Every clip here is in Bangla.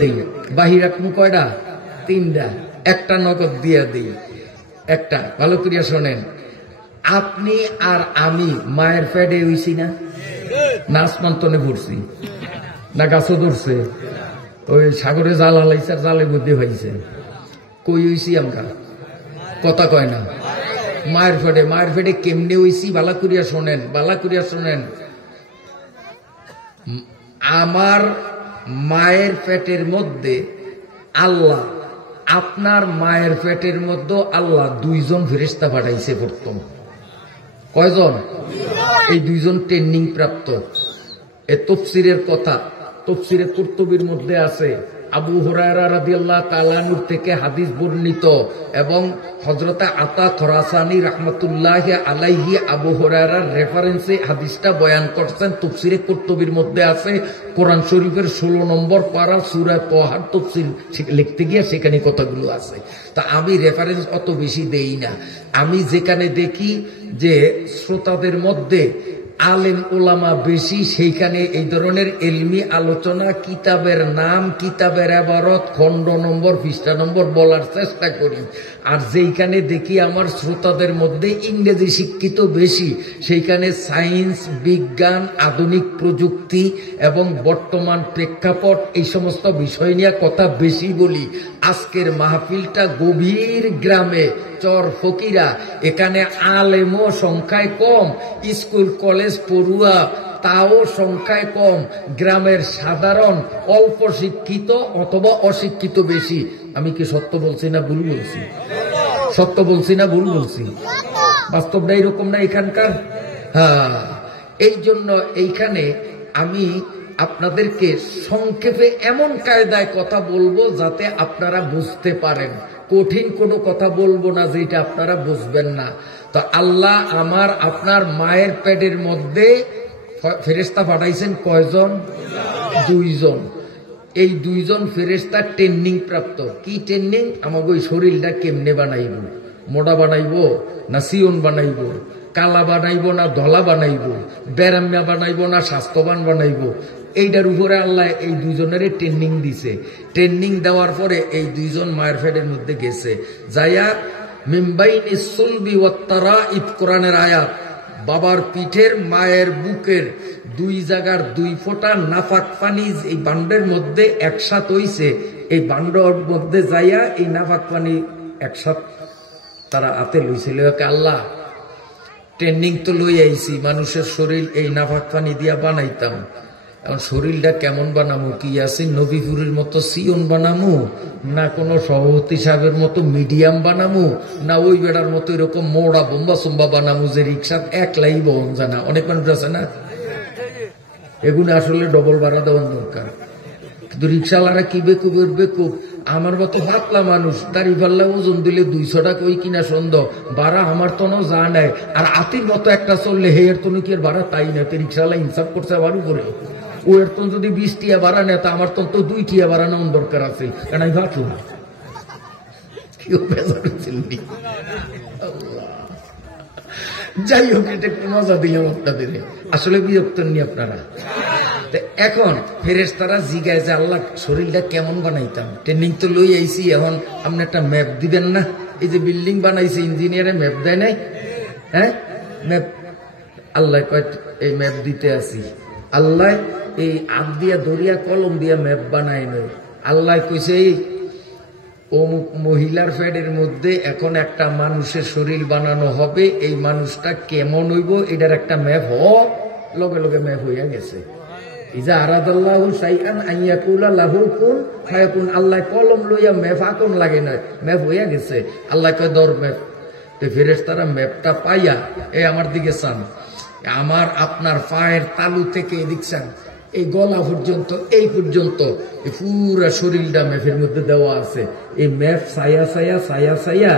দিই, বাহির রাখবো কয়টা? 3টা, একটা নগদ দিয়া দিই। একটা ভালো করিয়া শোনেন, আপনি আর আমি মায়ের পেটে হইছি না? না আসমান্তনে পড়ছি, না গাছও ধরছে, ওই সাগরে জাল হালাইছে আর জালের মধ্যে হয়েছে। কই হইছি আমরা? কথা কয় না। মায়ের পেটে। মায়ের পেটে কেমনে হইছি? বালা করিয়া শোনেন, বালা করিয়া শোনেন। আমার মায়ের পেটের মধ্যে আল্লাহ, আপনার মায়ের পেটের মধ্যে আল্লাহ 2জন ফেরেশতা পাঠাইছে প্রথম। কয়জন? এই 2জন ট্রেনিং প্রাপ্ত। এ তাফসীরের কথা, তাফসীরে কুরতুবীর মধ্যে আছে। আবু হুরায়রা রাদিয়াল্লাহু তাআলা আনহু থেকে হাদিস বর্ণিত এবং হযরত আতা খরাসানী রাহমাতুল্লাহি আলাইহি আবু হুরায়রার রেফারেন্সে হাদিসটা বয়ান করছেন। তাফসীরে কুরতুবীর মধ্যে আছে। কোরআন শরীফের 16 নম্বর পারা সূরা তাহার তাফসীর লিখতে গিয়ে সেখানে কথাগুলো আছে। তা আমি রেফারেন্স অত বেশি দেই না। আমি যেখানে দেখি যে শ্রোতাদের মধ্যে আলেম ওলামা বেশি, সেইখানে এই ধরনের ইলমি আলোচনা, কিতাবের নাম, কিতাবের ইবারত, খণ্ড নম্বর, পৃষ্ঠা নম্বর বলার চেষ্টা করি। আর যেইখানে দেখি আমার শ্রোতাদের মধ্যে ইংরেজি শিক্ষিত বেশি, সেইখানে সায়েন্স, বিজ্ঞান, আধুনিক প্রযুক্তি এবং বর্তমান প্রেক্ষাপট, এই সমস্ত বিষয় নিয়ে কথা বেশি বলি। আজকের মাহফিলটা গভীর গ্রামে, চর ফকিরা, এখানে আলেমও সংখ্যায় কম, স্কুল কলেজ পড়ুয়া তাও সংখ্যায় কম, গ্রামের সাধারণ অল্প শিক্ষিত অথবা অশিক্ষিত বেশি। আমি কি সত্য বলছি না ভুল বলছি? সত্য বলছি না ভুল বলছি? বাস্তবটা এরকম না এখানকার? হ্যাঁ, এই জন্য এইখানে আমি আপনাদেরকে সংক্ষেপে এমন কায়দায় কথা বলবো যাতে আপনারা বুঝতে পারেন। কঠিন কোনো কথা বলবো না যেটা আপনারা বুঝবেন না। তো আল্লাহ আমার আপনার মায়ের পেটের মধ্যে ফেরেশতা পাঠাইছেন কয়জন? 2জন। এই 2জন ফেরেশতা ট্রেনিং প্রাপ্ত। কি ট্রেনিং? আমাকে ওই শরীরটা কেমনে বানাইব, মোটা বানাইব না সিয়ন বানাইব, কালা বানাইব না ধলা বানাইব, ব্যারাম্যা বানাইব না স্বাস্থ্যবান বানাইব, এইটার উপরে আল্লাহ এই 2জনের ট্রেনিং দিছে। ট্রেনিং দেওয়ার পরে এই 2জন মায়ের পেটের মধ্যে গেছে, যাইয়া মিম্বাইনি সুলবি ওয়াত তারাইব, কোরআনের আয়াত, বাবার পিঠের মায়ের বুকের 2 জায়গার 2 ফোঁটা নাফাক পানি এই বান্ডের মধ্যে একসাথ হইছে। এই বান্ডর মধ্যে যাইয়া এই নাফাক পানি একসাথ তারা হাতে লইছিল। আল্লাহ ট্রেনিং তো লই আইছি, মানুষের শরীর এই নাফাক পানি দিয়া বানাইতাম, এখন শরীরটা কেমন বানামু? কি আছে নবীপুরের মতো সিয়ন বানামু, না কোনো সভাপতি সাহেবের মতো মিডিয়াম বানামু, না ওই বেড়ার মতো এরকম মোড়া বোম্বা সোম্বা বানামু যে রিক্সা একলাই বহন জানা? অনেক মানুষ আছে না, এগুলো আসলে ডবল ভাড়া দেওয়ার দরকার। কিন্তু রিক্সাওয়ালারা কি বেকুব বেকুব, আমার মতো হাতলা মানুষ, দাড়ি পাল্লা ওজন দিলে 200 টাকা ওই কিনা সন্দেহ, ভাড়া আমার তো যা নেয়। আর আতির মতো একটা চললে হেয়ের তো কি আর ভাড়া তাই না, রিক্সাওয়ালা ইনসাফ করছে আমার উপরে। ও এর তো যদি 20 টিয়া ভাড়া নেয় তা আমার তো 2 টিয়া ভাড়া নেওয়ার দরকার আছে, কারণ আমি ভাবলাম যাই হোক, এটা একটু মজা দিলাম আপনাদের, আসলে বিরক্ত নি আপনারা। এখন ফেরেশতারা জিগায় যে আল্লাহ শরীরটা কেমন বানাইতাম? ট্রেনিং তো লই আইছি, এখন আপনি একটা ম্যাপ দিবেন না? এই যে বিল্ডিং বানাইছে ইঞ্জিনিয়ারে ম্যাপ দেয় নাই? হ্যাঁ, ম্যাপ আল্লাহ কয় এই ম্যাপ দিতে আসি। আল্লাহ এই আগ দিয়া দরিয়া কলম দিয়া ম্যাপ বানায় নয়। আল্লাহ কইছে এই অমুক মহিলার ফ্যাটের মধ্যে এখন একটা মানুষের শরীর বানানো হবে, এই মানুষটা কেমন হইব এটার একটা ম্যাপ লগে লগে ম্যাপ হইয়া গেছে। ইজা আরাদাল্লাহু শাইআন আইয়াকুলা লাহু কুন ফায়াকুন। আল্লাহ কলম লইয়া ম্যাপ আকন লাগে না, ম্যাপ হইয়া গেছে। আল্লাহ কয় দর ম্যাপ। তো ফেরেশতারা ম্যাপটা পাইয়া এই আমার দিকে চান, আমার আপনার পায়ের তালু থেকে এদিক চান, এই গলা পর্যন্ত, এই পর্যন্ত পুরা শরীরটা ম্যাপের মধ্যে দেওয়া আছে। এই ম্যাপ ছায়া ছায়া ছায়া ছায়া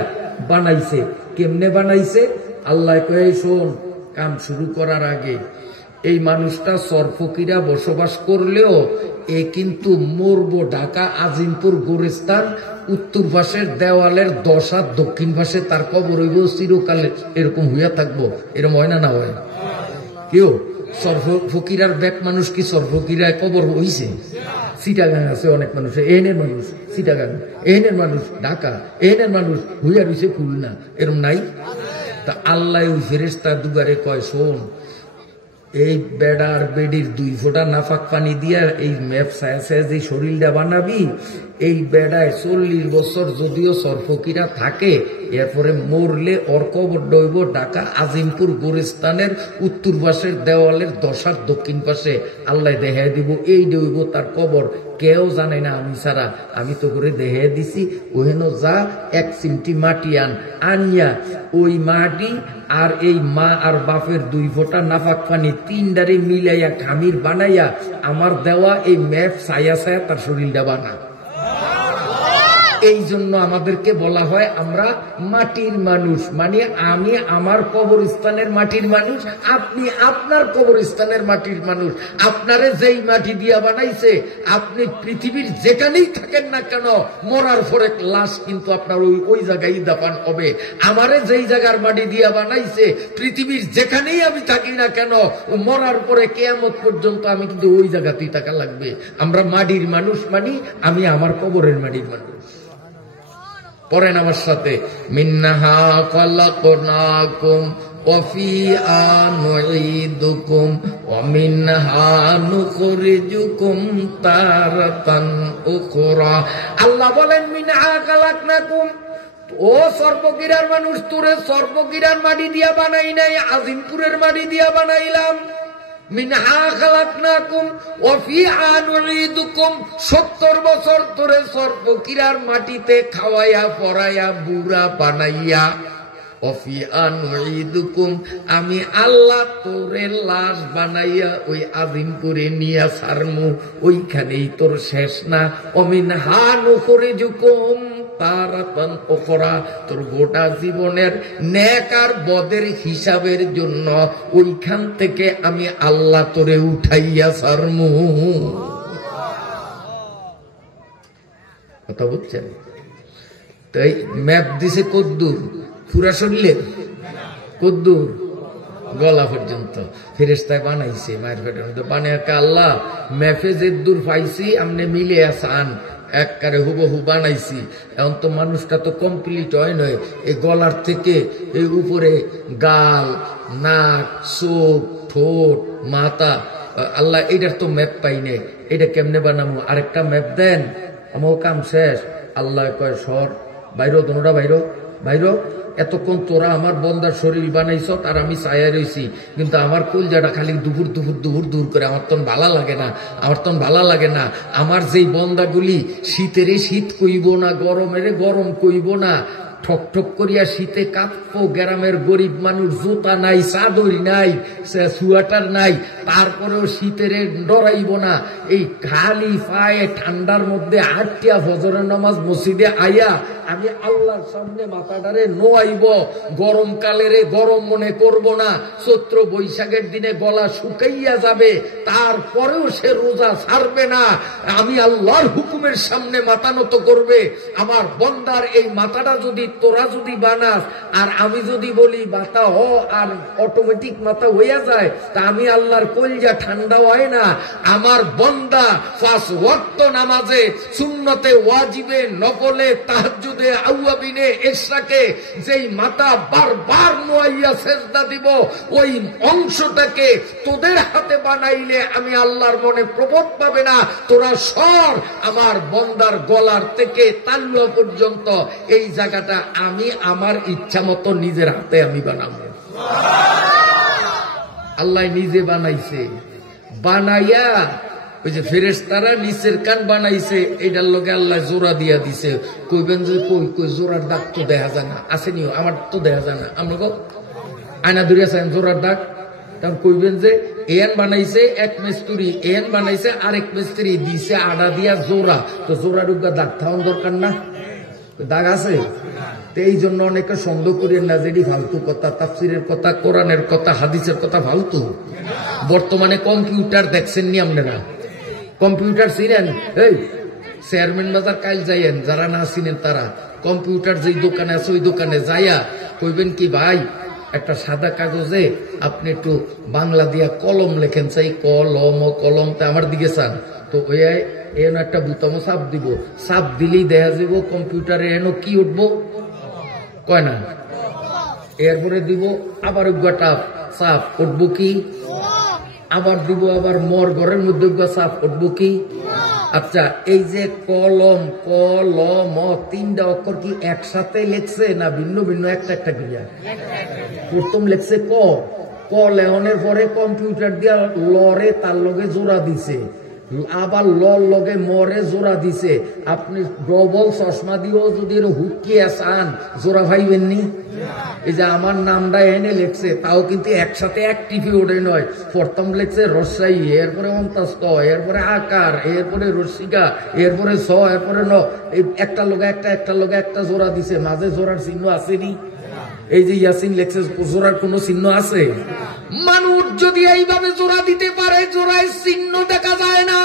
বানাইছে। কেমনে বানাইছে? আল্লাহ কয় শোন, কাম শুরু করার আগে এই মানুষটা সরফকিরা বসবাস করলেও এ কিন্তু মরবো ঢাকা আজিমপুর গোরেস্তান, উত্তর পাশের দেওয়ালের 10 হাত দক্ষিণ পাশে তার কবর হইব চিরকালে, এরকম হইয়া থাকবো। এরকম হয় না? না হয়? কেউ সরফকিরার ব্যাক মানুষ কি সরফকিরায় কবর হইছে? চিটাগাং আছে অনেক মানুষ, এহেনের মানুষ চিটাগাং, এহেনের মানুষ ঢাকা, এহেনের মানুষ হুইয়া রইছে খুলনা, এরম নাই? তা আল্লাহ ওই ফেরেশতা দুবারে কয়, শোন, এই বেড়ার বেডির 2 ফোঁটা নাফাক পানি দিয়া এই ম্যাপ সায়াছে যে শরীরটা বানাবি, এই বেড়ায় 40 বছর যদিও সরফকিরা থাকে, এরপরে মরলে ওর কবর ডইব ঢাকা আজিমপুর গোরস্থানের উত্তর পাশের দেওয়ালের 10 দক্ষিণ পাশে, আল্লাহ দেখাই দিব এই ডইব তার কবর, কেউ জানে না আমি ছাড়া, আমি তো করে দেখাই দিছি। ওহেন যা 1 চিমটি মাটি আনিয়া ওই মাটি আর এই মা আর বাপের 2 ফোঁটা নাফাক পানি 3টারে মিলাইয়া খামির বানাইয়া আমার দেওয়া এই ম্যাপ ছায়া ছায়া তার শরীরটা বানা। এই জন্য আমাদেরকে বলা হয় আমরা মাটির মানুষ, মানে আমি আমার কবরস্থানের মাটির মানুষ, আপনি আপনার কবরস্থানের মাটির মানুষ। আপনারে যেই মাটি দিয়া বানাইছে, আপনি পৃথিবীর যেখানেই থাকেন না কেন, মরার পরে লাশ কিন্তু আপনার ওই জায়গায় দাফন হবে। আমারে যেই জায়গার মাটি দিয়া বানাইছে, পৃথিবীর যেখানেই আমি থাকি না কেন, মরার পরে কিয়ামত পর্যন্ত আমি কিন্তু ওই জায়গাতেই থাকা লাগবে। আমরা মাটির মানুষ, মানে আমি আমার কবরের মাটির মানুষ। পড়েন আমার সাথে, মিন্নাহা খালাকনাকুম ওয়া ফিহা নুঈদুকুম ওয়া মিনহা নুখরিজুকুম তারাতান উখরা। আল্লাহ বলেন, মিনহা খালাকনাকুম, ও সর্বগিরার মানুষ, তোরে সর্বগিরার মাটি দিয়া বানাই নাই, আজিমপুরের মাটি দিয়া বানাইলাম। মিনহা খালাকনাকুম ওয়া ফিহা নুঈদুকুম, 70 বছর ধরে সর্বকিরার মাটিতে খাওয়াইয়া পরাইয়া বুড়া বানাইয়া, ওয়া ফিহা নুঈদুকুম, আমি আল্লাহ তোরে লাশ বানাইয়া ওই আজিমপুরে নিয়া ছাড়মু, ওইখানেই তোর শেষ না। ওয়া মিনহা নুখরিজুকুম তারাতান উখরা, তোর গোটা জীবনের নেক আর বদের হিসাবের জন্য ওইখান থেকে আমি আল্লাহ তোরে উঠাইয়া ছাড়মু। কথা বুঝছেন? তাই ম্যাপ দিছে কদ্দুর, পুরা শরীরের কদ্দুর গলা পর্যন্ত ফেরেশতায় বানাইছে, মায়ের পেটের মধ্যে বানিয়ে আল্লাহ ম্যাপে যে দূর পাইছি আমনে মিলে আসান একবারে হুবহু বানাইছি। এখন তো মানুষটা তো কমপ্লিট হয় নয়, এই গলার থেকে এই উপরে গাল, নাক, চোখ, ঠোঁট, মাথা, আল্লাহ এইটার তো ম্যাপ পাই নাই, এটা কেমনে বানাবো, আরেকটা ম্যাপ দেন, আমার কাম শেষ। আল্লাহ কয়, সর বাইরো, দোনোটা বাইরো বাইরো, এতক্ষণ তোরা আমার বন্দার শরীর বানাইছ আর আমি ছায়া রয়েছি, কিন্তু আমার কলজাটা খালি দুপুর দুপুর দুপুর দূর করে, আমার তখন ভালো লাগে না, আমার তখন ভালো লাগে না। আমার যেই বন্দাগুলি শীতেরে শীত কইব না, গরমেরে গরম কইব না, ঠক ঠক করিয়া শীতে কাঁপবো, গ্রামের গরিব মানুষ জুতা নাই, চাদর নাই, সোয়েটার নাই, তারপরেও শীতের ডরাইব না, এই খালি পায়ে ঠান্ডার মধ্যে আটটিয়া ফজরের নামাজ মসজিদে আইয়া আমি আল্লাহর সামনে মাথাটারে নোয়াইব। গরমকালের গরম মনে করব না, চৈত্র বৈশাখের দিনে গলা শুকাইয়া যাবে, তারপরেও সে রোজা ছাড়বে না, আমি আল্লাহর হুকুমের সামনে মাথা নত করবে। আমার বন্দার এই মাথাটা যদি তোরা যদি বানাস আর আমি যদি বলি মাথা হ আর অটোমেটিক মাথা হইয়া যায়, তা আমি আল্লাহর কলজা ঠান্ডা হয় না। আমার বন্দা 5 ওয়াক্ত নামাজে, সুন্নতে, ওয়াজিবে, নফলে, তাহাজ্জুদে, আউয়াবিনে, ইশরাকে যেই মাথা বারবার নোয়াইয়া সেজদা দিব, ওই অংশটাকে তোদের হাতে বানাইলে আমি আল্লাহর মনে প্রবোধ পাবে না। তোরা সর, আমার বন্দার গলার থেকে তালুয়া পর্যন্ত এই জায়গাটা আমি আমার ইচ্ছা মতো নিজের হাতে আমি বানাবো। আল্লাহ নিজে বানাইছে, বানাইয়া ওই যে ফেরেশতারা নিচের কান বানাইছে, এটার লগে আল্লাহ জোড়া দিয়া দিছে। কইবেন যে কই জোড়ার দাগ তো দেখা যায় না, আসেনি, আমার তো দেখা যায় না, আমরা আয়না ধরিয়াছেন জোড়ার দাগ, তখন কইবেন যে এন বানাইছে এক মিস্ত্রি, এন বানাইছে আরেক মিস্ত্রি, দিছে আড়া দিয়া জোড়া, তো জোড়া ডুগা দাগ থাউন দরকার না, দাগ আছে। এই জন্য অনেকে সন্দেহ করেন না, যেটি ফালতু কথা, তাফসিরের কথা, কোরআনের কথা, হাদিসের কথা ফালতু। বর্তমানে কম্পিউটার দেখছেন নি আপনারা? কম্পিউটার চিনেন? এই চেয়ারম্যান বাজার কাইল যাইয়েন, যারা না চিনেন তারা কম্পিউটার যেই দোকানে আছে ওই দোকানে যাইয়া কইবেন কি ভাই একটা সাদা কাগজে আপনি একটু বাংলা দিয়া কলম লেখেন, চাই কলম ও কলম, তা আমার দিকে চান, তো তো ওই এন একটা বুতামো চাপ দিব, চাপ দিলেই দেখা যাব কম্পিউটারে এন কি উঠবো কয় না, এরপরে দিব আবার চাপ চাপ উঠবো কি, আবার দিব আবার মর ঘরের মধ্যে চাপ উঠবো কি। আচ্ছা, এই যে কলম কলম তিনটা অক্ষর কি একসাথে লেখছে না ভিন্ন ভিন্ন একটা একটা ক্রিয়া? প্রথম লেখছে ক, ক লেখনের পরে কম্পিউটার দিয়া লরে তার লগে জোড়া দিছে, আবার লর লগে মরে জোড়া দিছে। আপনি ডবল চশমা দিয়েও যদি হুকিয়ে চান জোড়া ভাইবেননি। এই যে আমার নামটা এনে লেখছে তাও কিন্তু একসাথে এক টিপি ওঠে নয়, প্রথম লেখছে রসাই, এরপরে অন্তাস্ত, এরপরে আকার, এরপরে রসিকা, এরপরে স, এরপরে ন, একটা লোকে একটা লোকে একটা জোড়া দিছে, মাঝে জোড়ার চিহ্ন আসেনি। এই যে ইয়াসিন লেখছে জোড়ার কোন চিহ্ন আছে? মানুষ যদি এইভাবে জোড়া দিতে পারে, জোড়ায় চিহ্ন দেখা যায় না।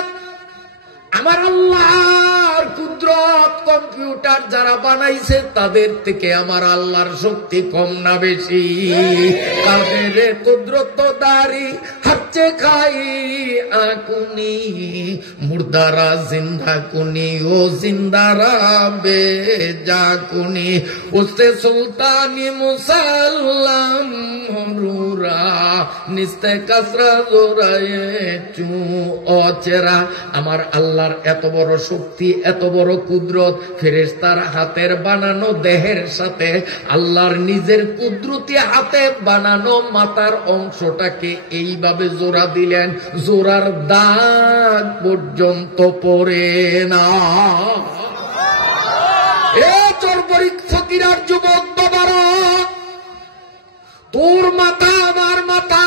আমার আল্লাহর কুদরত কম্পিউটার যারা বানাইছে তাদের থেকে আমার আল্লাহর শক্তি কম না বেশি? কাদের কুদরত দারি হাচ্ছে খাই আকুনি, মুর্দারা জিন্দা কুনি ও জিন্দারা বেজা কুনি, উসে সুলতানি মুসাল্লাম মরুরা নিস্তে কাসরা জোরায়ে চু অচেরা। আমার আল্লাহর এত বড় শক্তি, এত বড় কুদরত, ফেরেশতার হাতের বানানো দেহের সাথে আল্লাহর নিজের কুদরতি হাতে বানানো মাথার অংশটাকে এইভাবে জোড়া দিলেন, জোড়ার দাগ পর্যন্ত পড়ে না। এ চরবরিক ফকিরার যুবক বাবারা, তোর মাথা আমার মাথা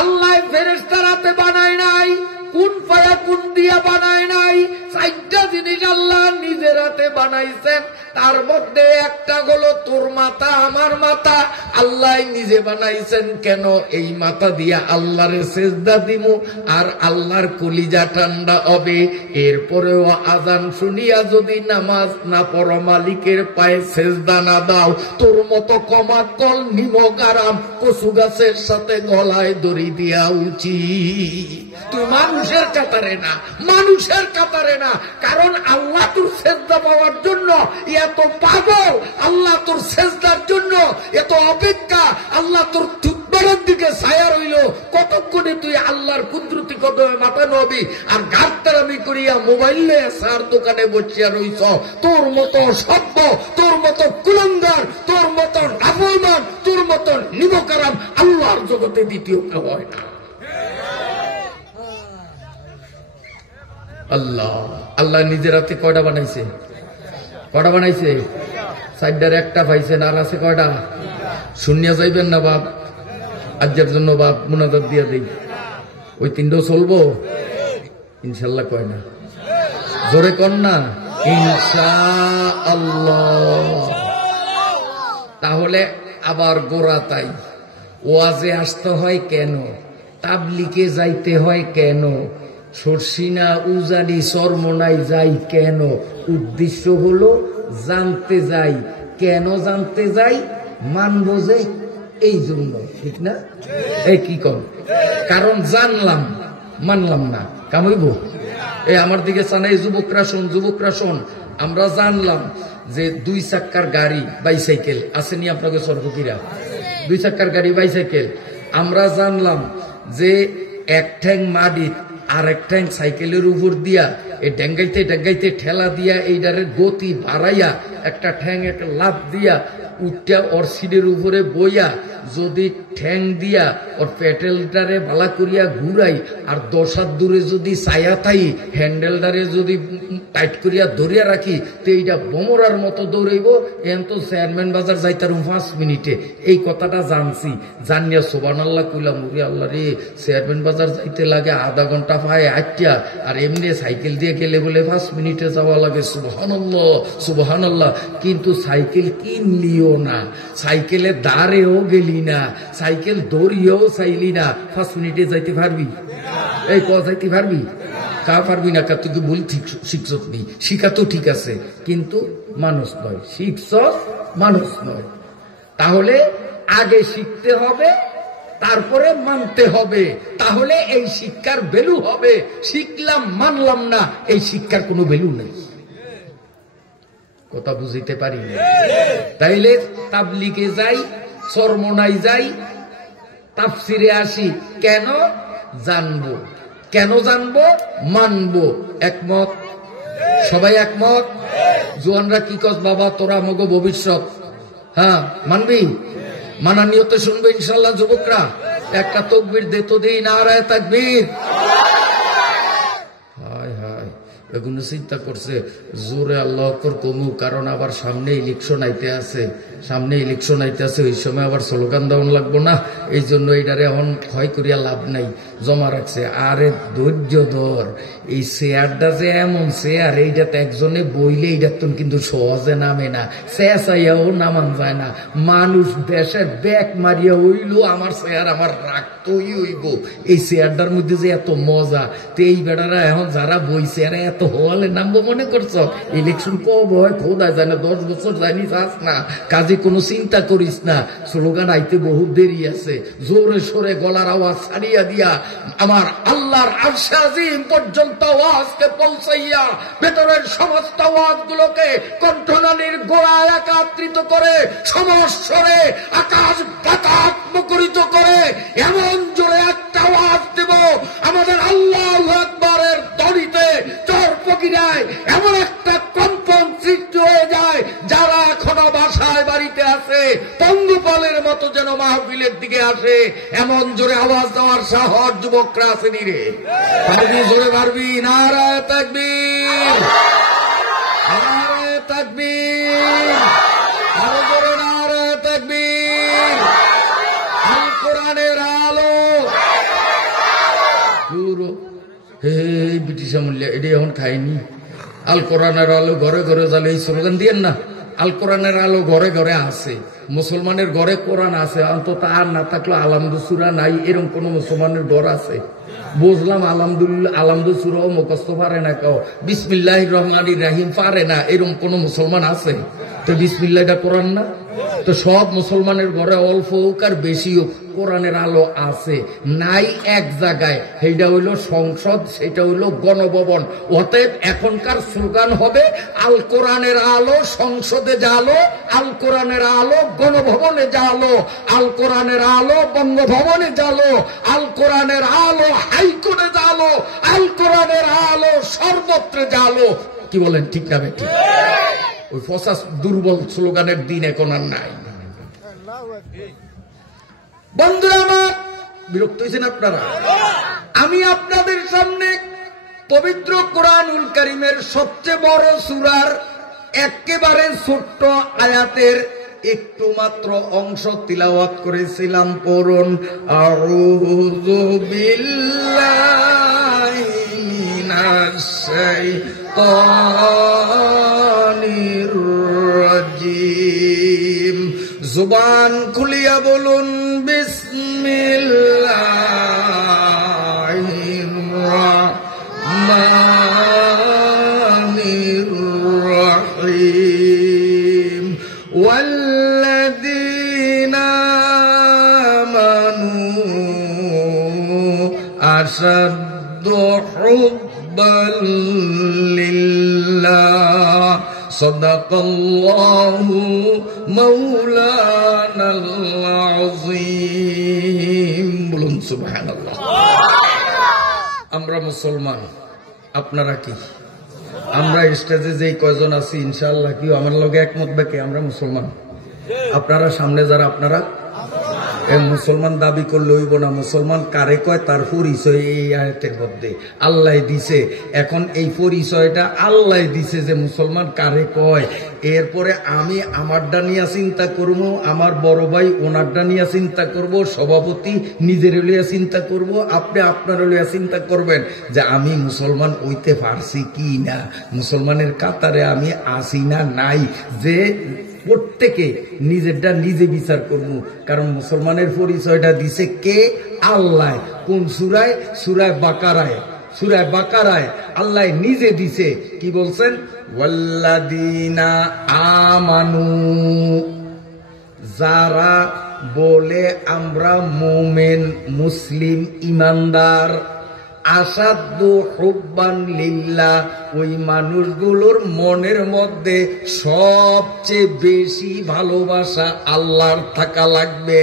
আল্লাহ ফেরেশতার হাতে বানায় নাই, কোন ফায়া কোন দিয়া বানায় নাই। চারটা জিনিস আল্লাহ নিজের হাতে বানাইছেন, তার মধ্যে একটা হলো তোর মাথা আমার মাথা আল্লাহ নিজে বানাইছেন। কেন? এই মাথা দিয়া আল্লাহর সেজদা দিমু আর আল্লাহর কলিজা ঠান্ডা হবে। এরপরেও আজান শুনিয়া যদি নামাজ না পড়ো, মালিকের পায়ে সেজদা না দাও, তোর মতো কমাকল নিমগারাম কচু গাছের সাথে গলায় দড়ি দিয়া উচিত। তুই মানুষের কাতারে না, মানুষের কাতারে না। কারণ আল্লাহ তোর সেজদা পাওয়ার জন্য এত পাগল, আল্লাহ তোর সেজদার জন্য এত অপেক্ষা, আল্লাহ তোর থুতবারের দিকে ছায়া রইল। কতক্ষণে তুই আল্লাহর কুদরতি কদমে মাথা নবি আর গাড়তারামি করিয়া মোবাইল নিয়ে সার দোকানে বসিয়া রইছ। তোর মতো সভ্য, তোর মতো কুলঙ্গার, তোর মতো নাফরমান, তোর মতো নিমকারাম আল্লাহর জগতে দ্বিতীয় কেউ হয় না। আল্লাহ আল্লাহ নিজের হাতে কয়টা বানাইছে? কয়টা বানাইছে? সাইডার একটা পাইছেন, আর আছে কয়টা? শুনিয়া যাইবেন না বাপ, আজ্জার জন্য বাপ মুনাজাত দিয়া দেই। ওই তিনটাও চলবো ইনশাল্লাহ? কয় না, জোরে কর না ইনশাআল্লাহ। তাহলে আবার গোড়া তাই, ওয়াজে আসতে হয় কেন? তাবলিগে যাইতে হয় কেন? সরসিনা উজানি চরমনাই যাই কেন? উদ্দেশ্য হলো জানতে যাই। কেন জানতে যাই? মানব যে এই জন্য, ঠিক না? এই কি কর, কারণ জানলাম মানলাম না কামইব। এই আমার দিকে চানাই যুবকরা শোন, যুবকরা শোন। আমরা জানলাম যে 2 চাক্কার গাড়ি বাইসাইকেল আসেনি আপনাকে সর্বকিরা? 2 চাক্কার গাড়ি বাইসাইকেল। আমরা জানলাম যে এক ঠ্যাং মাটির আর এক ঠ্যাং সাইকেলের উপর দিয়া এই ডেঙ্গাইতে ডেঙ্গাইতে ঠেলা দিয়া এইটারে গতি বাড়াইয়া একটা ঠ্যাং একটা লাফ দিয়া উঠটা ওর সিটের উপরে বইয়া যদি ঠ্যাং দিয়া ওর পেটেলটারে বালা করিয়া ঘুরাই আর 10 হাত দূরে যদি ছায়া থাই হ্যান্ডেলটারে যদি টাইট করিয়া ধরিয়া রাখি তো এইটা বোমরার মতো দৌড়াইব। এখন তো চেয়ারম্যান বাজার যাইতার 5 মিনিটে। এই কথাটা জানছি, জানিয়া সুবহানাল্লাহ কইলাম, ওরে আল্লাহ রে, চেয়ারম্যান বাজার যাইতে লাগে আধা ঘন্টা পায় আটটা, আর এমনি সাইকেল দিয়ে গেলে বলে 5 মিনিটে যাওয়া লাগে। সুবহানাল্লাহ সুবহানাল্লাহ। কিন্তু সাইকেল কিনলিও না, সাইকেলে দাঁড়েও গেলি না, সাইকেল দৌড়িয়েও চাইলি না, 5 মিনিটে যাইতে পারবি? এই যাইতে পারবি? কা পারবি না? তুই কি ভুল শিখছ? নি শিখা তো ঠিক আছে, কিন্তু মানুষ নয়। শিখছ মানুষ নয়। তাহলে আগে শিখতে হবে, তারপরে মানতে হবে, তাহলে এই শিক্ষার ভ্যালু হবে। শিখলাম মানলাম না, এই শিক্ষার কোনো ভ্যালু নেই। কথা বুঝিতে পারি না? তাইলে তাবলিগে যাই, চরমনায় যাই, তাফসিরে আসি, কেন জানবো? কেন জানবো? মানবো। একমত? সবাই একমত? জোয়ানরা কি কস বাবা, তোরা মগো ভবিষ্যৎ, হ্যাঁ মানবি? মানা নিয়তে শুনবে ইনশাল্লাহ। যুবকরা একটা তকবীর দে তো দেই, নারায়ে তাকবীর। হায় হায়, এগুলো চিন্তা করছে জোরে আল্লাহু আকবার কমু, কারণ আবার সামনে ইলেকশন আইতে আছে, সামনে ইলেকশন আইতে আছে, ওই সময় আবার স্লোগান দেওয়ান লাগবো না, এই জন্য এইটারে এখন ক্ষয় করিয়া লাভ নাই, জমা রাখছে। আরে ধৈর্য ধর, এই চেয়ারটা যে এমন চেয়ার, এইটাতে একজনে বইলে এইটা তো কিন্তু সহজে নামে না, চেঁচাইয়াও নামান যায় না। মানুষ দেশের ব্যাগ মারিয়া হইলো আমার চেয়ার আমার রাখতেই হইব। এই চেয়ারটার মধ্যে যে এত মজা, তো এই বেড়ারা এখন যারা বইছে এরা এত হওয়ালে নামবো মনে করছো? ইলেকশন কব হয় খোদা জানে, 10 বছর যায়নি, চাস না, কাজে কোনো চিন্তা করিস না। স্লোগান আইতে বহুত দেরি আছে, জোরে সোরে গলার আওয়াজ ছাড়িয়া দিয়া আমার আল্লাহর আরশে আজিম পর্যন্ত আওয়াজকে পৌঁছাইয়া ভেতরের সমস্ত আওয়াজগুলোকে কণ্ঠনালীর গোড়ায় একত্রিত করে সমস্বরে আকাশ বাতাস মুখরিত করে এমন জোরে একটা আওয়াজ দেব, আমাদের আল্লাহু আকবারের ধ্বনিতে চরপকিরায় এমন একটা কম্পন সৃষ্টি হয়ে যায়, যারা এখনো বাসায় বাড়িতে আছে পঙ্গপালের মতো যেন মাহফিলের দিকে আসে। এমন জোরে আওয়াজ দেওয়ার সাহস যুবকরা আসেনি রে? পারবি? জোরে পারবি? নারায়ে তাকবীর, নারায়ে তাকবীর, আরো জোরে নারায়ে তাকবীর। আল কোরআনের আলো পুরো এই ব্রিটিশ আমলে এটা এখন খাইনি। আল কোরআনের আলো ঘরে ঘরে জ্বালে, এই স্লোগান দিয়েন না। আল কোরআনের আলো ঘরে ঘরে আছে, মুসলমানের ঘরে কোরআন আছে, অন্তত আর না থাকলো আলহামদু সূরা নাই, এরকম কোন মুসলমানের ঘর আছে? বুঝলাম আলহামদুলিল্লাহ, আলহামদু সূরাও মুখস্থ পারে না কেউ, বিসমিল্লাহির রহমানির রহিম পারে না, এরকম কোন মুসলমান আছে? তো বিসমিল্লাহ এটা কোরআন না? তো সব মুসলমানের ঘরে অল্প হোক আর বেশি হোক কোরআনের আলো আছে। নাই এক জায়গায়, সেইটা হইল সংসদ, সেটা হইল গণভবন। অতএব এখনকার স্লোগান হবে আল কোরআনের আলো সংসদে জালো, আল কোরআনের আলো গণভবনে জালো, আল কোরআনের আলো বঙ্গভবনে জালো, আল কোরআনের আলো হাইকোর্টে জালো, আল কোরআনের আলো সর্বত্র জালো। কি বলেন, ঠিক না ঠিক? ওই ফসা দুর্বল স্লোগানের দিন এখন আর নাই। বন্ধুরা আমার, বিরক্ত হয়েছেন আপনারা? আমি আপনাদের সামনে পবিত্র কোরআনুল কারীমের সবচেয়ে বড় সূরার একেবারে ছোট্ট আয়াতের একটু মাত্র অংশ তিলাওয়াত করেছিলাম। পড়ুন, আউযু বিল্লাহি মিনাশ শাইতানির রাজিম। জুবান খুলিয়া বলুন, বিসমিল্লাহির রাহমানির রাহিম। ওয়াল্লাযীনা আমানু আশাদ্দু হুব্বান লিল্লাহ। সাদাকাল্লাহু মাওলানাল আযীম। বলুন সুবহানাল্লাহ। আমরা মুসলমান, আপনারা কি? আমরা স্টেজে যেই কয়জন আছি ইনশাআল্লাহ কি আমার লগে একমত বাকি আমরা মুসলমান? আপনারা সামনে যারা, আপনারা মুসলমান দাবি করলে হইব না। মুসলমান কারে কয় তার পরিচয় এই আয়াতের মধ্যে আল্লাহ দিছে। এখন এই পরিচয়টা আল্লাহ দিছে যে মুসলমান কারে কয়। এরপরে আমি আমারটা নিয়ে চিন্তা করব, আমার বড় ভাই ওনারটা নিয়ে চিন্তা করব, সভাপতি নিজের লিয়া চিন্তা করব, আপনি আপনার লিয়া চিন্তা করবেন যে আমি মুসলমান হইতে পারছি কি না, মুসলমানের কাতারে আমি আসি না নাই। যে প্রত্যেকে নিজেরটা নিজে বিচার করব, কারণ মুসলমানের পরিচয়টা দিছে কে? আল্লাহ। কোন সূরায়? সূরা বাকারায়। সূরা বাকারায় আল্লাহ নিজে দিছে। কি বলছেন? ওয়াল্লাযীনা আমানু, যারা বলে আমরা মুমিন মুসলিম ইমানদার। আসাদু হুব্বান লিল্লাহ, ওই মানুষগুলোর মনের মধ্যে সবচেয়ে বেশি ভালোবাসা আল্লাহর থাকা লাগবে।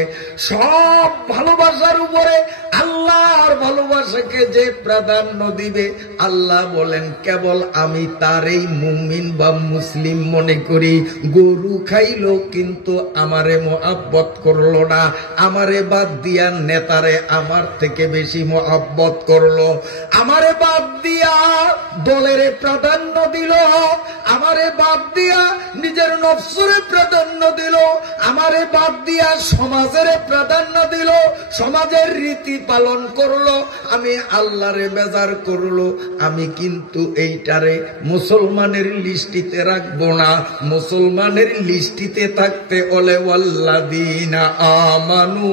সব ভালোবাসার উপরে আল্লাহর ভালোবাসাকে যে প্রাধান্য দিবে, আল্লাহ বলেন কেবল আমি তারই মুমিন বা মুসলিম মনে করি। গরু খাইলো কিন্তু আমারে মহব্বত করলো না, আমারে বাদ দিয়া নেতারে আমার থেকে বেশি মহব্বত করলো, আমারে বাদ দিয়া দলের প্রাধান্য দিল, আমারে বাদ দিয়া নিজের নফসরে প্রাধান্য দিল, আমারে বাদ দিয়া সমাজের প্রাধান্য দিল, সমাজের রীতি পালন করলো, আমি আল্লাহরে বেজার করলো। আমি কিন্তু এইটারে মুসলমানের লিস্টিতে রাখবো না। মুসলমানের লিস্টিতে থাকতে হলে ওয়াল্লাযীনা আমানু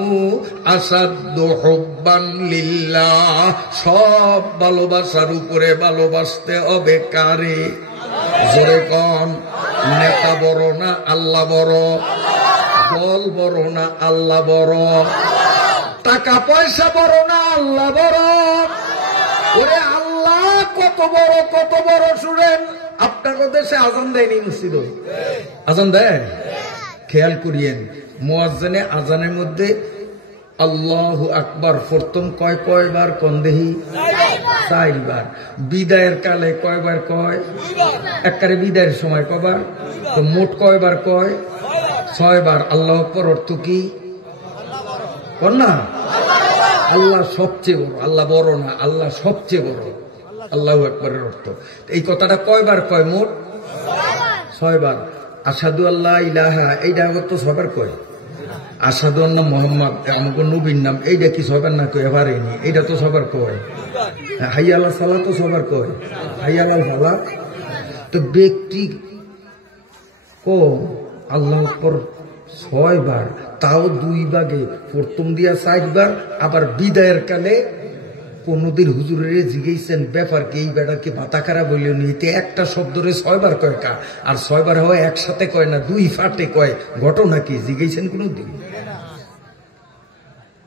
আসাদ্দু হুব্বান লিল্লাহ, সব ভালোবাসার উপরে ভালোবাসতে হবে কারে? জোরে কোন? নেতা বড় না আল্লাহ বড়? দল বড় না আল্লাহ বড়? টাকা পয়সা বড় না আল্লাহ বড়? ওরে আল্লাহ কত বড়, কত বড়! শুনেন, আপনার দেশে আজান দেয়নি মসজিদ? আজান দেয়? খেয়াল করিয়েন, মুয়াজ্জিনে আজানের মধ্যে আল্লাহু আকবার প্রথম কয়বার কোন দেহি? 4 বার। বিদায়ের কালে কয়বার কয়? একবারে বিদায়ের সময় কয়বার? তো মোট কয়বার কয়? 6 বার। আল্লাহু আকবার অর্থ কি? কোন না? আল্লাহ সবচেয়ে বড়। আল্লাহ বড় না, আল্লাহ সবচেয়ে বড়। আল্লাহু আকবারের অর্থ এই কথাটা কয়বার কয়? মোট 6 বার। আশহাদু আল্লা ইলাহা, এইটা তো 6 বার কয়। আশহাদু আন্না মুহাম্মাদ, আমাকে নবীর নাম, এইটা কি 6 বার না কয়? এবারেনি, এইটা তো 6 বার কয়। হাইয়া আলাল সালাত তো 6 বার কয়। হাইয়া আলাল ফালাহ। তো ব্যক্তি আল্লাহ আকবার 6 বার, তাও 2 ভাগে, প্রথম দিয়া 4 বার, আবার বিদায়ের কালে কোনদিন হুজুরের জিজ্ঞেসেন ব্যাপার কি, এই বেটাকে মাথা খারাপ হইল নিতে একটা শব্দরে 6 বার কয় কা? আর 6 বার হয় একসাথে কয় না, 2 ফাটে কয়, ঘটনা কি জিজ্ঞেসেন কোনদিন?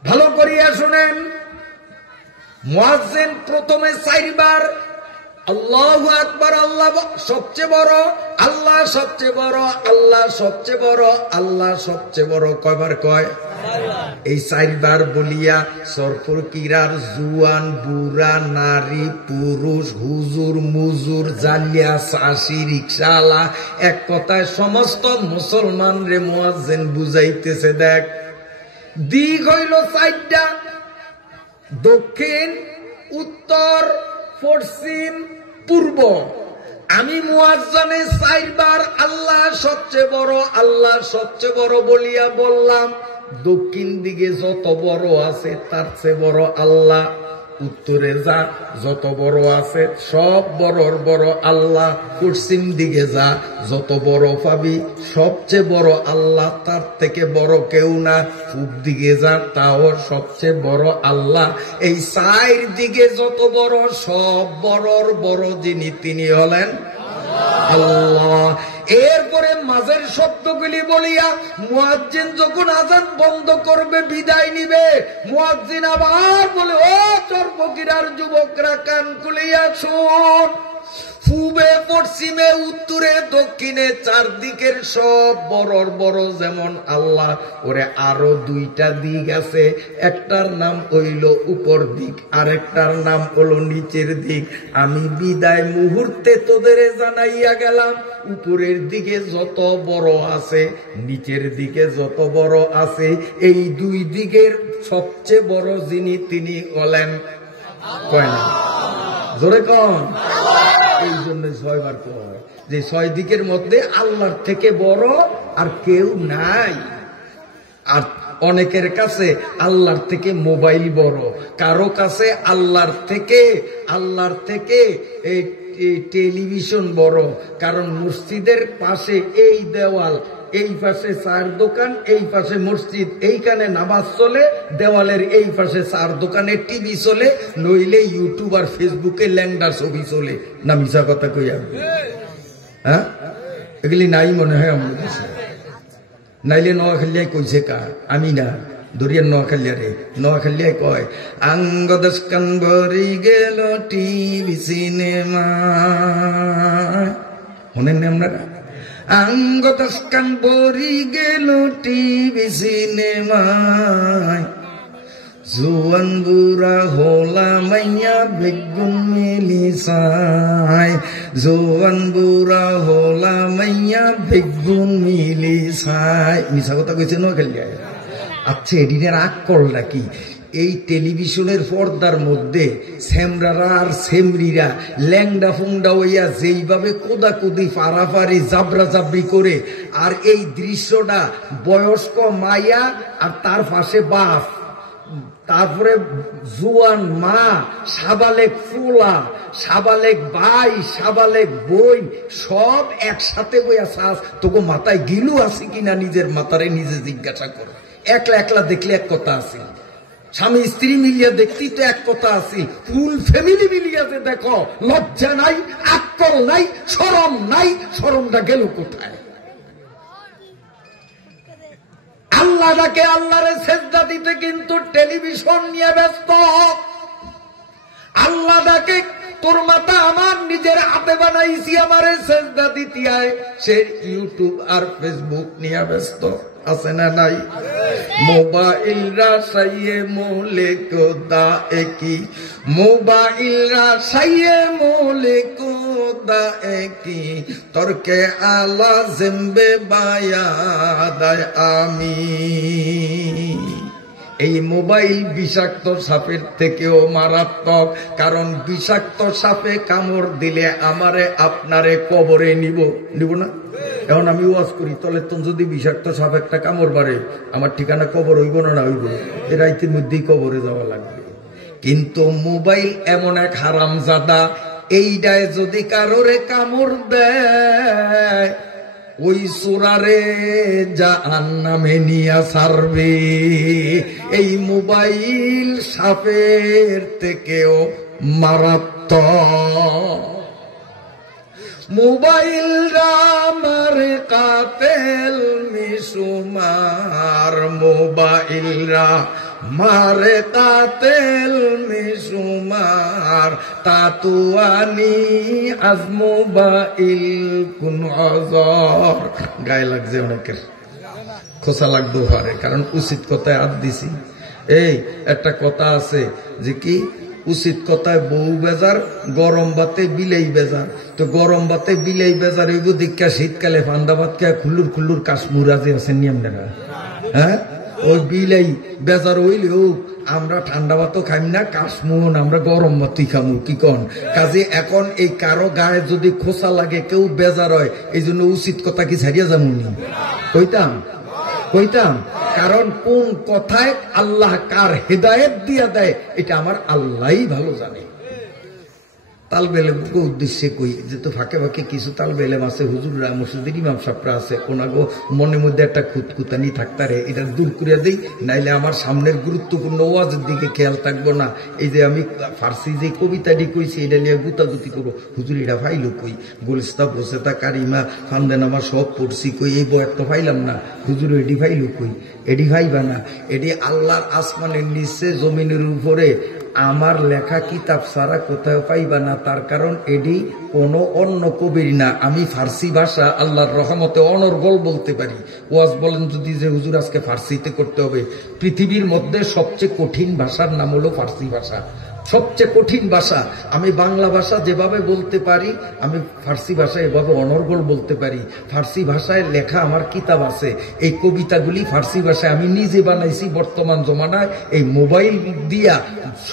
ভালো করিয়া শুনেন, মুয়াজ্জিন প্রথমে 4 বার আল্লাহু আকবার, আল্লাহ সবচেয়ে বড়, আল্লাহ সবচেয়ে বড়, আল্লাহ সবচেয়ে বড়, আল্লাহ সবচেয়ে বড়, কয়বার কয়? এই 4 বার বলিয়া সরফর কিরার জুয়ান বুড়া নারী পুরুষ হুজুর মুজুর জালিয়া চাষি রিক্সাওয়ালা, এক কথায় সমস্ত মুসলমান রে মুয়াজ্জিন বুঝাইতেছে, দেখ দিক হইল 4টা, দক্ষিণ উত্তর পশ্চিম পূর্ব। আমি মুয়াজ্জিনে 4 বার আল্লাহ সবচেয়ে বড়, আল্লাহ সবচেয়ে বড় বলিয়া বললাম, দক্ষিণ দিকে যত বড় আছে তার চেয়ে বড় আল্লাহ, উত্তরে যা যত বড় আছে সব বড়র বড় আল্লাহ, পশ্চিম দিকে যা যত বড় পাবি সবচেয়ে বড় আল্লাহ, তার থেকে বড় কেউ না, পূব দিকে যা তাও সবচেয়ে বড় আল্লাহ। এই 4 দিকে যত বড়, সব বড়র বড় যিনি তিনি হলেন আল্লাহ। এরপরে মাঝের শব্দগুলি বলিয়া মুয়াজ্জিন যখন আজান বন্ধ করবে, বিদায় নিবে, মুয়াজ্জিন আবার বলে, ও চরফকিরার যুবকরা কান খুলিয়া শোন, পূবে পশ্চিমে উত্তরে দক্ষিণে 4 দিকের সব বড়র বড় যেমন আল্লাহ, ওরে আরো 2টা দিক আছে, একটার নাম হইল উপর দিক, আরেকটার নাম হলো নিচের দিক। আমি বিদায় মুহূর্তে তোদের জানাইয়া গেলাম, উপরের দিকে যত বড় আছে, নিচের দিকে যত বড় আছে, এই 2 দিকের সবচেয়ে বড় যিনি তিনি হলেন, কয় না? জোরে কন। এই জন্য 6 বার কয় যে 6 দিকের মধ্যে আল্লাহর থেকে বড় আর কেউ নাই। আর অনেকের কাছে আল্লাহর থেকে মোবাইল বড়, কারো কাছে আল্লাহর থেকে এই টেলিভিশন বড়। কারণ মসজিদের পাশে এই দেওয়াল, এই পাশে 4 দোকান, এই পাশে মসজিদ, এইখানে নামাজ চলে, দেওয়ালের এই পাশে 4 দোকানে টিভি চলে, নইলে ইউটিউব আর ফেসবুকে ল্যাংডা ছবি চলে। না মিছা কথা কইয়া? হ্যাঁ, এগুলি নাই মনে হয় আমাদের কাছে। নাইলে নোয়াখালিয়ায় কইছে কা আমি না দরিয়ার নোয়াখালিয়া রে নোয়াখালিয়ায় কয় আঙ্গদশ কান ভরি গেল টিভি সিনেমা শোনেন না আপনারা আঙ্গদশ কান ভরি গেল টিভি সিনেমায় জুয়ান বুড়া হোলা মাইয়া বেগুন মিলি সাই জুয়ান বুড়া হোলা মাইয়া বেগুন মিলি সাই মিছা কথা কইছে নোয়াখালিয়ায় আচ্ছা এদিনের আকলটা কি এই টেলিভিশনের পর্দার মধ্যে সেমরারা আর সেমরিরা ল্যাংডা ফুংডা হইয়া যেইভাবে কোদাকুদি ফারাফারি জাবরা জাবরি করে আর এই দৃশ্যটা বয়স্ক মাইয়া আর তার পাশে বাপ তারপরে জুয়ান মা সাবালেক ফুলা সাবালেক ভাই সাবালেক বই সব একসাথে বইয়া শ্বাস তোকে মাথায় গিলু আছে কিনা নিজের মাথারে নিজে জিজ্ঞাসা করো একলা একলা দেখলে এক কথা আছে স্বামী স্ত্রী মিলিয়া দেখতেই তো এক কথা আছে ফুল ফ্যামিলি মিলিয়াতে দেখো লজ্জা নাই আকল নাই শরম নাই শরমটা গেল কোথায় আল্লাহকে আল্লাহরে সেজদা দিতে কিন্তু টেলিভিশন নিয়ে ব্যস্ত আল্লাহকে তোর মাথা আমার নিজের হাতে বানাইছি আমারে সেজদা দিতে আয় সে ইউটিউব আর ফেসবুক নিয়ে ব্যস্ত আছে না নাই মোবাইল রাসাইয়ে মোলে কোদা একই মোবাইল রাসাইয়ে মোলে কোদা একই তরকে আলা জেম্বে বায়া দায় আমি এই মোবাইল বিষাক্ত সাপের থেকেও মারাত্মক কারণ বিষাক্ত সাপে কামড় দিলে আমারে আপনারে কবরে নিব না এখন আমি ওয়াজ করি তলে তো যদি বিষাক্ত সাপ একটা কামড় বাড়ে আমার ঠিকানা কবর হইব না হইব এই রাইতের মধ্যেই কবরে যাওয়া লাগবে কিন্তু মোবাইল এমন এক হারামজাদা এইটায় যদি কারোরে কামড় দেয় ওই সুরারে জাহান্নামে নিয়া ছাড়বে এই মোবাইল সাপের থেকেও মারাত্মক মোবাইল রামার কাতেল মিসুমার মোবাইল রা মারে কাতেল মিসুমার তাতুয়ানি আজ মোবাইল কোন অজর গায়ে লাগছে অনেকের খোসা লাগতো পারে কারণ উচিত কথায় আদ দিছি এই একটা কথা আছে যে কি উচিত কথায় বউ বেজার গরম ভাতে বিলেই বেজার তো গরম ভাতে বিলেই বেজার এইব দীক্ষা শীতকালে ফান্দা ভাত খেয়া খুল্লুর খুল্লুর কাশ্মীরা যে আছেন নিয়মনেরা হ্যাঁ ওই বিলেই বেজার হইলেও আমরা ঠান্ডা ভাতও খাইম না কাশ্মীর আমরা গরম ভাতই খামু কি কন কাজে এখন এই কারো গায়ে যদি খোসা লাগে কেউ বেজার হয় এই জন্য উচিত কথা কি ছাড়িয়া যামুনি কইতাম কারণ কোন কথায় আল্লাহ কার হেদায়েত দিয়া দেয় এটা আমার আল্লাহই ভালো জানে তাল বেলে বুকে উদ্দেশ্যে কই যে তো ফাঁকে ফাঁকে কিছু তাল বেলে আছে হুজুররা মসজিদের ইমাম সাহেবরা আছে ওনাগো মনের মধ্যে একটা খুঁতখুতানি থাকতারে এটা দূর করে দেই নাইলে আমার সামনের গুরুত্বপূর্ণ ওয়াজের দিকে খেয়াল থাকবো না এই যে আমি ফার্সি যে কবিতাটি কইছি এটা নিয়ে গুতাগুতি করবো হুজুর এটা ফাইলো কই গোলস্তা বসেতা কারিমা ফামদেন আমার সব পড়ছি কই এই বয়াত তো ফাইলাম না হুজুর এডি ফাইলো কই এডি ফাইবা না এডি আল্লাহর আসমানের নিচে জমিনের উপরে আমার লেখা কিতাব সারা কোথাও পাইবা না তার কারণ এডি কোনো অন্য কবির না আমি ফার্সি ভাষা আল্লাহর রহমতে অনর্গল বলতে পারি ওয়াজ বলেন যদি যে হুজুর আজকে ফার্সিতে করতে হবে পৃথিবীর মধ্যে সবচেয়ে কঠিন ভাষার নাম হলো ফার্সি ভাষা সবচেয়ে কঠিন ভাষা আমি বাংলা ভাষা যেভাবে বলতে পারি আমি ফার্সি ভাষায় এভাবে অনর্গল বলতে পারি ফার্সি ভাষায় লেখা আমার কিতাব আছে এই কবিতাগুলি ফার্সি ভাষায় আমি নিজে বানাইছি বর্তমান জমানায় এই মোবাইল দিয়া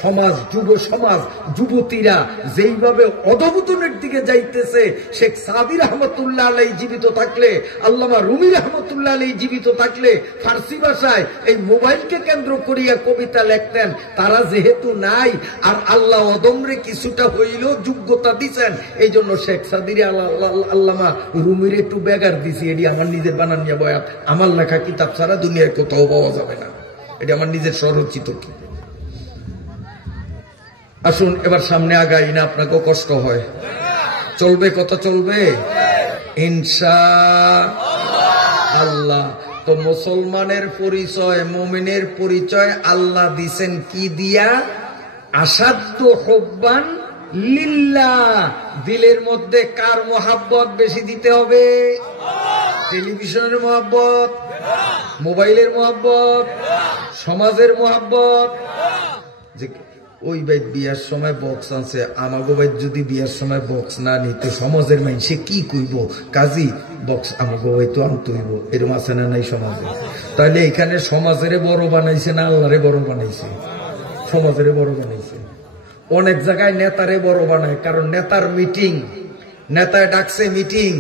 সমাজ যুব সমাজ যুবতীরা যেইভাবে অধঃপতনের দিকে যাইতেছে শেখ সাদি রহমতুল্লাহ আলাইহি জীবিত থাকলে আল্লামা রুমি রহমতুল্লাহ আলাইহি জীবিত থাকলে ফার্সি ভাষায় এই মোবাইলকে কেন্দ্র করিয়া কবিতা লিখতেন তারা যেহেতু নাই আর আল্লাহ অদমরে কিছুটা হইলেও যোগ্যতা দিচ্ছেন এই জন্য শেখ সাদিরে আল্লামা রুমির একটু বেগার দিছি এটি আমার নিজের বানান নিয়ে বয়াত আমার লেখা কিতাব ছাড়া দুনিয়ায় কোথাও পাওয়া যাবে না এটা আমার নিজের স্বরচিত কি আসুন এবার সামনে আগাই না আপনাকেও কষ্ট হয় চলবে কথা চলবে ইনশাআল্লাহ তো তো মুসলমানের পরিচয়, মুমিনের পরিচয় আল্লাহ দিছেন কি দিয়া? আসাদ্দু হুব্বান লিল্লাহ। দিলের মধ্যে কার মোহাব্বত বেশি দিতে হবে? টেলিভিশনের মোহাব্বত, মোবাইলের মোহাব্বত, সমাজের মোহাব্বত। যে ওই ভাই বিয়ার সময় বক্স আনছে, আমাগো ভাই যদি বিয়ার সময় বক্স না নিত সমাজের মানুষে কি কইব? কাজী বক্স আমাগো ভাই তো আনতে হইব, এরকম আছে না নাই সমাজে? তাহলে এখানে সমাজের বড় বানাইছে না আল্লাহরে বড় বানাইছে? সমাজের বড় বানাইছে। অনেক জায়গায় নেতারে বড় বানায়, কারণ নেতার মিটিং, নেতায় ডাকছে মিটিং,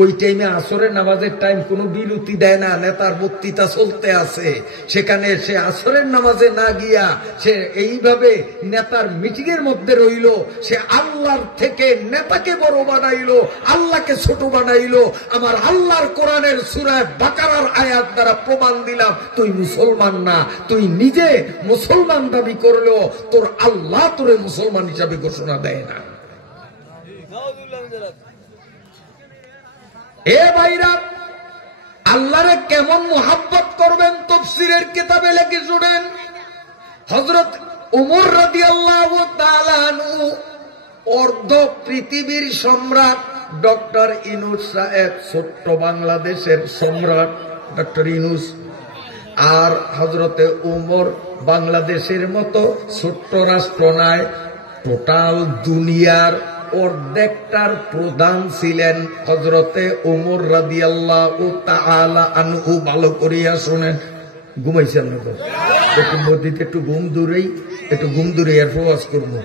ওই টাইমে আসরের নামাজের টাইম কোনো বিরতি দেয় না, নেতার বক্তৃতা চলতে আছে, সেখানে সে আসরের নামাজে না গিয়া সে এইভাবে নেতার মিটিং এর মধ্যে রইল। সে আল্লাহর থেকে নেতাকে বড় বানাইলো, আল্লাহকে ছোট বানাইলো। আমার আল্লাহর কোরআনের সূরা বাকারার আয়াত দ্বারা প্রমাণ দিলাম তুই মুসলমান না, তুই নিজে মুসলমান দাবি করলেও তোর আল্লাহ তোরে মুসলমান হিসাবে ঘোষণা দেয় না। এ ভাইরা, আল্লাহরে কেমন মোহাব্বত করবেন তাফসীরের কিতাবে লিখে শুনেন। হযরত ওমর রাদিয়াল্লাহু তাআলা আনহু অর্ধ পৃথিবীর সম্রাট ডক্টর ইউনূস সাহেব, ছোট্ট বাংলাদেশের সম্রাট ডক্টর ইউনূস, আর হযরতে ওমর বাংলাদেশের মতো ছোট্ট রাষ্ট্র নয়, টোটাল দুনিয়ার অর্ধেকটার প্রধান ছিলেন হযরতে ওমর রাদিয়াল্লাহু তাআলা আনহু। ভালো করিয়া শুনেন। ঘুমাইছেন না তো? একটু মসজিদে একটু ঘুম দূরে এর ফওয়াজ করবো।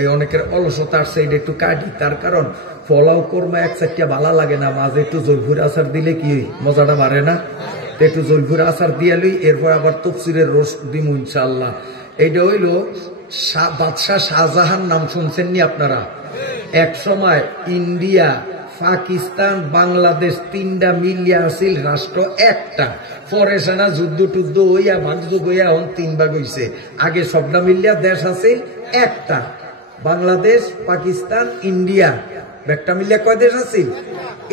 এই অনেকের অলসতা আসছে, এটা একটু কাটি। তার কারণ ফলাও কর্মা এক চারটা ভালো লাগে না, মাঝে একটু জলফুর আচার দিলে কি মজাটা মারে না? একটু জলফুর আচার দিয়ে লই, এরপর আবার তফসিরের রস দিমু ইনশাআল্লাহ। এইটা হইল বাদশাহ শাহজাহান, নাম শুনছেন নি আপনারা? এক সময় ইন্ডিয়া, পাকিস্তান, বাংলাদেশ তিনটা মিলিয়া আসিল রাষ্ট্র একটা। পরে সেনা যুদ্ধ টুদ্ধ হইয়া ভাগযোগ হইয়া এখন তিন ভাগ হইছে। আগে সবটা মিলিয়া দেশ আছিল একটা, বাংলাদেশ, পাকিস্তান, ইন্ডিয়া। একটা মিলিয়া কয় দেশ আছিল?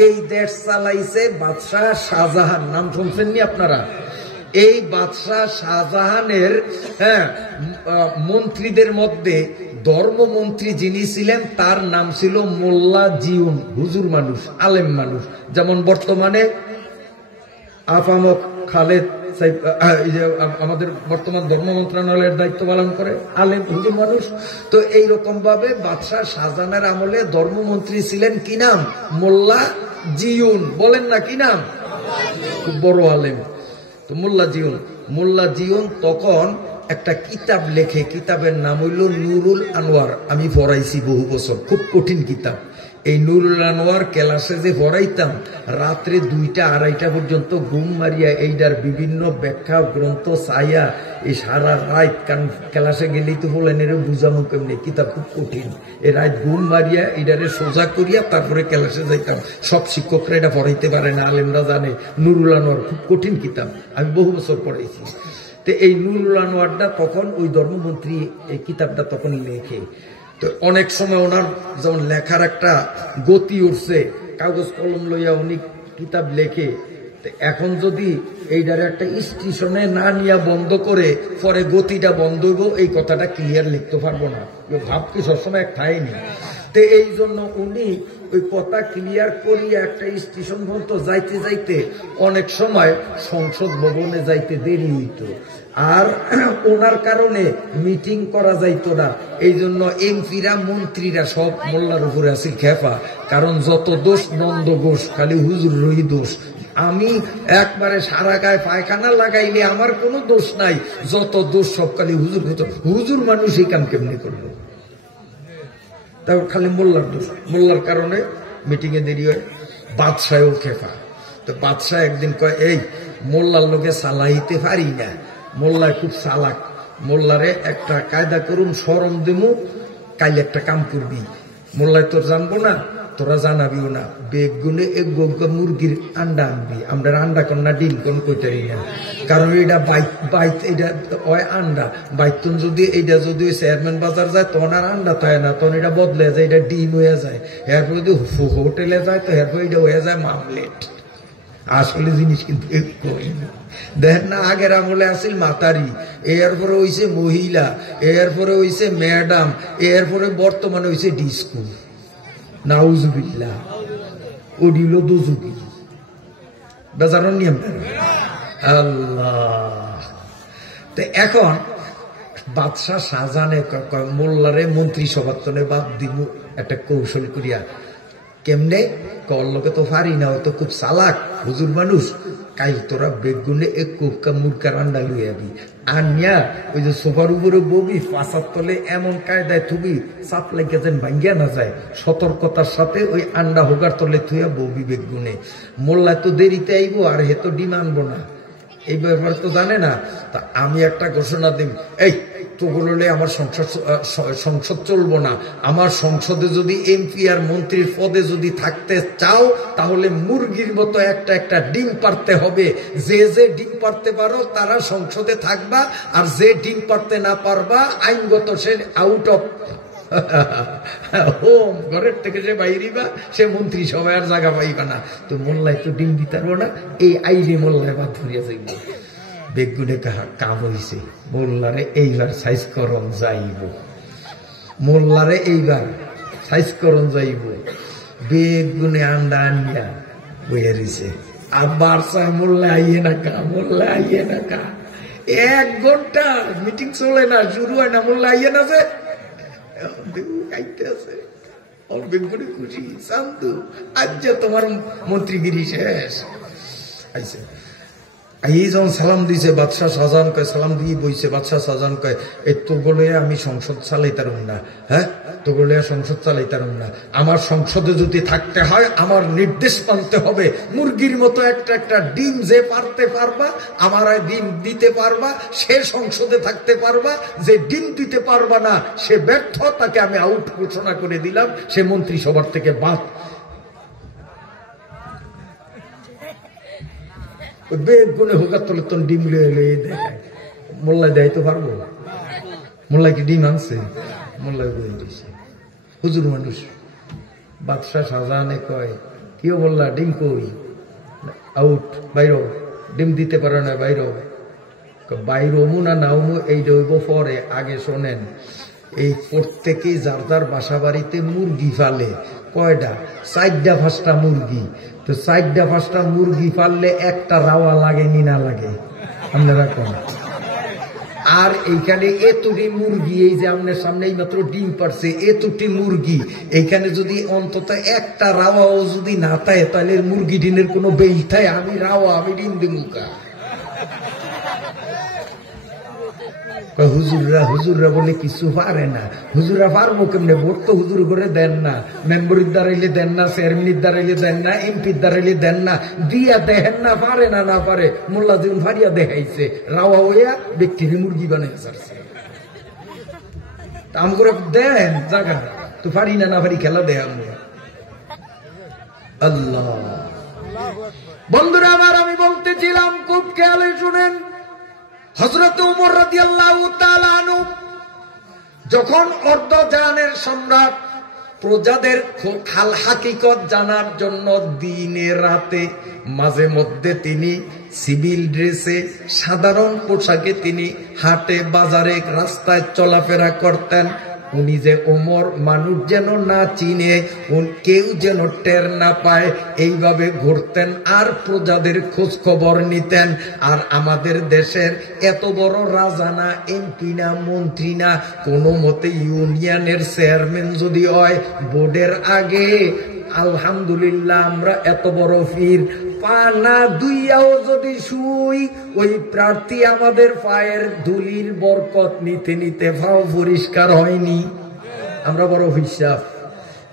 এই দেশ চালাইছে বাদশাহ শাহজাহান, নাম শুনছেন নি আপনারা? এই বাদশাহ শাহজাহানের মন্ত্রীদের মধ্যে ধর্মমন্ত্রী যিনি ছিলেন তার নাম ছিল মোল্লা জিউন, হুজুর মানুষ, আলেম মানুষ। যেমন বর্তমানে আফামক খালেদ আমাদের বর্তমান ধর্ম মন্ত্রণালয়ের দায়িত্ব পালন করে, আলেম হুজুর মানুষ। তো এইরকম ভাবে বাদশাহ শাহজাহানের আমলে ধর্মমন্ত্রী ছিলেন কি নাম? মোল্লা জিউন। বলেন না কি নাম? খুব বড় আলেম। তো মোল্লা জিউন তখন একটা কিতাব লেখে, কিতাবের নাম হইল নুরুল আনোয়ার। আমি পড়াইছি বহু বছর, খুব কঠিন কিতাব। এই নুরুল আনোয়ার ক্লাসে যে পড়াইতাম, রাত্রে 2টা 2:30টা পর্যন্ত ঘুম মারিয়া এইটার বিভিন্ন ব্যাখ্যা গ্রন্থ চাইয়া এই সারা রাত, কারণ ক্লাসে গেলেই তো বলেন এর বুঝামো কেমনি, কিতাব খুব কঠিন। এই রাত ঘুম মারিয়া এইটারে সোজা করিয়া তারপরে ক্লাসে যাইতাম। সব শিক্ষকরা এটা পড়াইতে পারে না, আলেমরা জানে। নুরুল আনোয়ার খুব কঠিন কিতাব, আমি বহু বছর পড়াইছি। তো এই নুরুল আনোয়ারটা তখন ওই ধর্মমন্ত্রী এই কিতাবটা তখন লেখে। তো অনেক সময় ওনার যেমন লেখার একটা গতি উঠছে, কাগজ কলম লইয়া উনি কিতাব লেখে। এখন যদি এইটার একটা স্টেশনে না নিয়ে বন্ধ করে পরে গতিটা বন্ধ হইব, এই কথাটা ক্লিয়ার লিখতে পারবো না, ভাব কি সবসময় এক ঠাইনি। তো এই জন্য উনি ওই কথা ক্লিয়ার করিয়া একটা স্টেশন পর্যন্ত যাইতে যাইতে অনেক সময় সংসদ ভবনে যাইতে দেরি হইত, আর ওনার কারণে মিটিং করা যাইতো না। এই জন্য এমপিরা, মন্ত্রীরা সব মোল্লার উপরে আছে খেপা, কারণ যত দোষ নন্দ ঘোষ, খালি হুজুর রহি দোষ। আমি একবারে সারা গায়ে পায়খানা লাগাইলে আমার কোনো দোষ নাই, যত দোষ সব খালি হুজুর হতো। হুজুর মানুষ এই কাম কেমনি করলো? তাও খালি মোল্লার দোষ। মোল্লার কারণে মিটিং এ দেরি হয়। বাদশাহও খেপা। তো বাদশাহ একদিন কয়, এই মোল্লার লোকে চালাইতে পারি না, মোল্লায় খুব চালাক, মোল্লারে একটা কায়দা করুন, শরম দেমু, কাল একটা কাম করবি। মোল্লায় তোর জানবো না, তোরা জানাবিও না, বেগুনে এক গোগ্গা মুরগির আন্ডা আনবি। আমরা আন্ডা কোন না ডিম কোন কইটারি না, কারণ এটা বাইত এটা ওই আন্ডা বাইতুন। যদি এইটা যদি চেয়ারম্যান বাজার যায় তখন আর আন্ডা তো হয় না, তখন এটা বদলে যায়, এটা ডিম হয়ে যায়। এরপর যদি হোটেলে যায় তো এরপর এটা হয়ে যায় মামলেট। আসলে জিনিস কিন্তু দেখেন না, আগের আমলে আসিল মাতারি, এরপরে হইছে মহিলা, এরপরে হইছে ম্যাডাম, এরপরে বর্তমানে হইছে ডিস্কো। নাউজুবিল্লাহ, ওডিল দুজুকি বেজানোর নিয়ম। আল্লাহ, তো এখন বাদশাহ শাহজাহানে মোল্লারে মন্ত্রী সভাতনে বাদ দিব একটা কৌশল করিয়া। কেমনে কল্লকে তো পারি না, হয়তো খুব চালাক হুজুর মানুষ। কাল তোরা বেগুনে এক কোকা মুরকা রান্না লুই আবি, আনিয়া ওই যে সোফার উপরে ববি, পাশার তলে এমন কায়দায় থুবি চাপ লেগে যেন ভাঙ্গিয়া না যায়, সতর্কতার সাথে ওই আন্ডা হোগার তলে থুয়া ববি বেগুনে। মোল্লায় তো দেরিতে আইব, আর হে তো ডিম আনবো না, এই ব্যাপার তো জানে না। তা আমি একটা ঘোষণা দিই, এই তো বললে আমার সংসদ চলবো না, আমার সংসদে যদি এমপি আর মন্ত্রীর পদে যদি থাকতে চাও তাহলে মুরগির মতো একটা একটা ডিম পারতে হবে। যে যে ডিম পারতে পারো তারা সংসদে থাকবা, আর যে ডিম পারতে না পারবা আইনগত সে আউট অফ হোম, ঘরের থেকে যে বাইরিবা সে মন্ত্রী সবাই আর জায়গা পাইবা না। তো মোল্লায় তো ডিম দিতে পারবো না, এই আইরে মোল্লায় বাদ ধরিয়া যাইব। বেগুনে কাম হইছে, মোল্লারে এইবার সাইজ করন যাইব, মোল্লারে এইবার সাইজ করন যাইব। বেগুনে আন্ডা আনিয়া বইয়া রইছে, আবার চায় মোল্লা আইয়ে না কা, মোল্লা আইয়ে না কা। 1 ঘন্টা মিটিং চলে না, শুরু হয় না, মোল্লা আইয়ে না যে খাইতে আছে। বেগুনে খুশি, শান্তু, আজ যে তোমার মন্ত্রীগিরি শেষ। আইসে এই যখন সালাম দিছে বাদশাহ শাহজাহান কয়, সালাম দিয়ে বইছে, বাদশাহ শাহজাহান কয়, এই তো বলে আমি সংসদ চালাইতারম না। হ্যাঁ, তো বলে সংসদ চালাইতারম না, আমার সংসদে যদি থাকতে হয় আমার নির্দেশ মানতে হবে। মুরগির মতো একটা একটা ডিম যে পারতে পারবা, আমার ডিম দিতে পারবা, সে সংসদে থাকতে পারবা। যে ডিম দিতে পারবা না সে ব্যর্থ, তাকে আমি আউট ঘোষণা করে দিলাম, সে মন্ত্রিসভার থেকে বাদ। বেগুনে হোকার তলে তোর ডিম লয়ে দেখায়, মোল্লায় দেখাইতে পারবো? মোল্লায় কি ডিম আনছে? মোল্লায় বয়ে দিছে, হুজুর মানুষ। বাদশাহ শাহজাহানে কয়, কেউ বললা ডিম কই? আউট, বাইর, ডিম দিতে পারে না, বাইর। বাইর হমু না নাওমু এই রইব পরে, আগে শোনেন। এই প্রত্যেকেই যার যার বাসা বাড়িতে মুরগি ফালে, কয়টা? 4টা 5টা মুরগি। তো 4টা 5টা মুরগি ফাললে একটা রাওয়া লাগে নি না লাগে? আপনারা কোন? আর এইখানে এতটি মুরগি, এই যে আপনার সামনে এই মাত্র ডিম পারছে, এতটি মুরগি, এইখানে যদি অন্তত একটা রাওয়াও যদি না থাকে তাহলে মুরগি ডিমের কোনো বেই থাকে? আমি রাওয়া, আমি ডিম দিমুকা। হুজুররা বলে কিছু পারে না। হুজুরা পারবো কেমনে? ভোট তো হুজুর করে দেন না, মেম্বরের দ্বারাইলে দেন না, চেয়ারম্যানের দ্বারাইলে দেন না, এমপির দ্বারাইলে দেন না, দিয়া দেখেন না, পারে না, না পারে। মোল্লা যেমন ফারিয়া দেখাইছে, রাওয়া হইয়া ব্যক্তিকে মুরগি বানাই ছাড়ছে। আম করে দেন জায়গা তো পারি না, না পারি খেলা দেয় আমরা। আল্লাহ, বন্ধুরা আমার, আমি বলতেছিলাম, খুব খেয়ালে শুনেন। হযরত ওমর রাদিয়াল্লাহু তাআলা আনহু যখন অর্ধজাহানের সম্রাট, প্রজাদের হাল হাকিকত জানার জন্য দিনে রাতে মাঝে মধ্যে তিনি সিভিল ড্রেসে, সাধারণ পোশাকে তিনি হাটে বাজারে রাস্তায় চলাফেরা করতেন। উনি যে ওমর, মানুষ যেন না চিনে, কেউ যেন টের না পায়, এইভাবে ঘুরতেন আর প্রজাদের খোঁজ খবর নিতেন। আর আমাদের দেশের এত বড় রাজা না, এমপি না, মন্ত্রী না, কোনো মতে ইউনিয়নের চেয়ারম্যান যদি হয়, বোর্ডের আগে আলহামদুলিল্লাহ আমরা এত বড় ফির পানা দুইয়াও যদি শুই, ওই প্রার্থী আমাদের পায়ের ধুলির বরকত নিতে নিতে পাও পরিষ্কার হয়নি, আমরা বড় হিসাব।